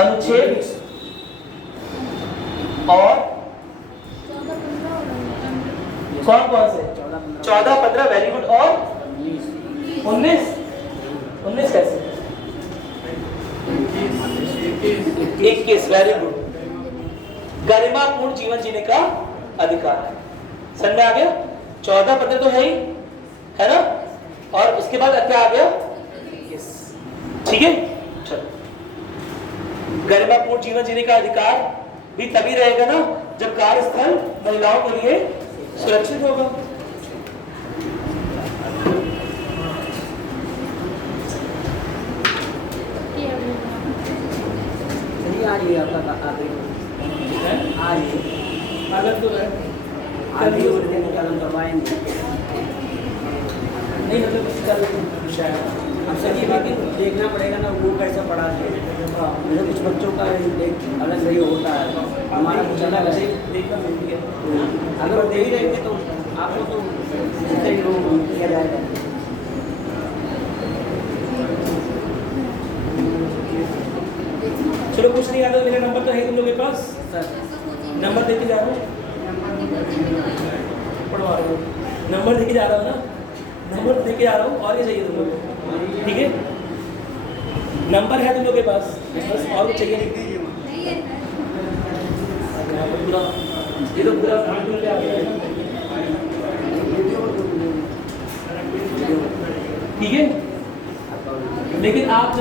अनुच्छेद और कौन से? 14, 15, वेरी गुड, और 19 कैसे? 21, वेरी गुड। गरिमापूर्ण जीवन जीने का अधिकार। समझ में आ गया? 14 15 तो है ही, है ना? और उसके बाद क्या आ गया? ठीक है, चलो। गरिमापूर्ण जीवन जीने का अधिकार भी तभी रहेगा ना जब कार्यस्थल महिलाओं के लिए सुरक्षित होगा। चलिए आ रही है आपका आ रही है अलग तो है, आगे और देने का हम करवाएंगे नहीं मतलब कल शायद अब सर ये लेकिन देखना पड़ेगा ना वो कैसा पढ़ाते हैं। मतलब कुछ बच्चों का एक अलग सही होता है, हमारा कुछ अलग है। देखना जरूरी है। अगर वो दे ही रहेंगे तो आपको तो जितने ही लोग किया जाएगा। चलो कुछ नहीं आता, मेरा नंबर तो है तुम लोग के पास, सर नंबर देके जा रहा हूँ, पढ़वा रहा हूँ, नंबर देके जा रहा हूँ ना, नंबर देके आ रहा हूँ। और ये चाहिए तुम लोग को, ठीक है? नंबर है तुम लोग के पास, बस और कुछ चाहिए नहीं। पूरा ये तो पूरा आ गया है, ठीक है? लेकिन आप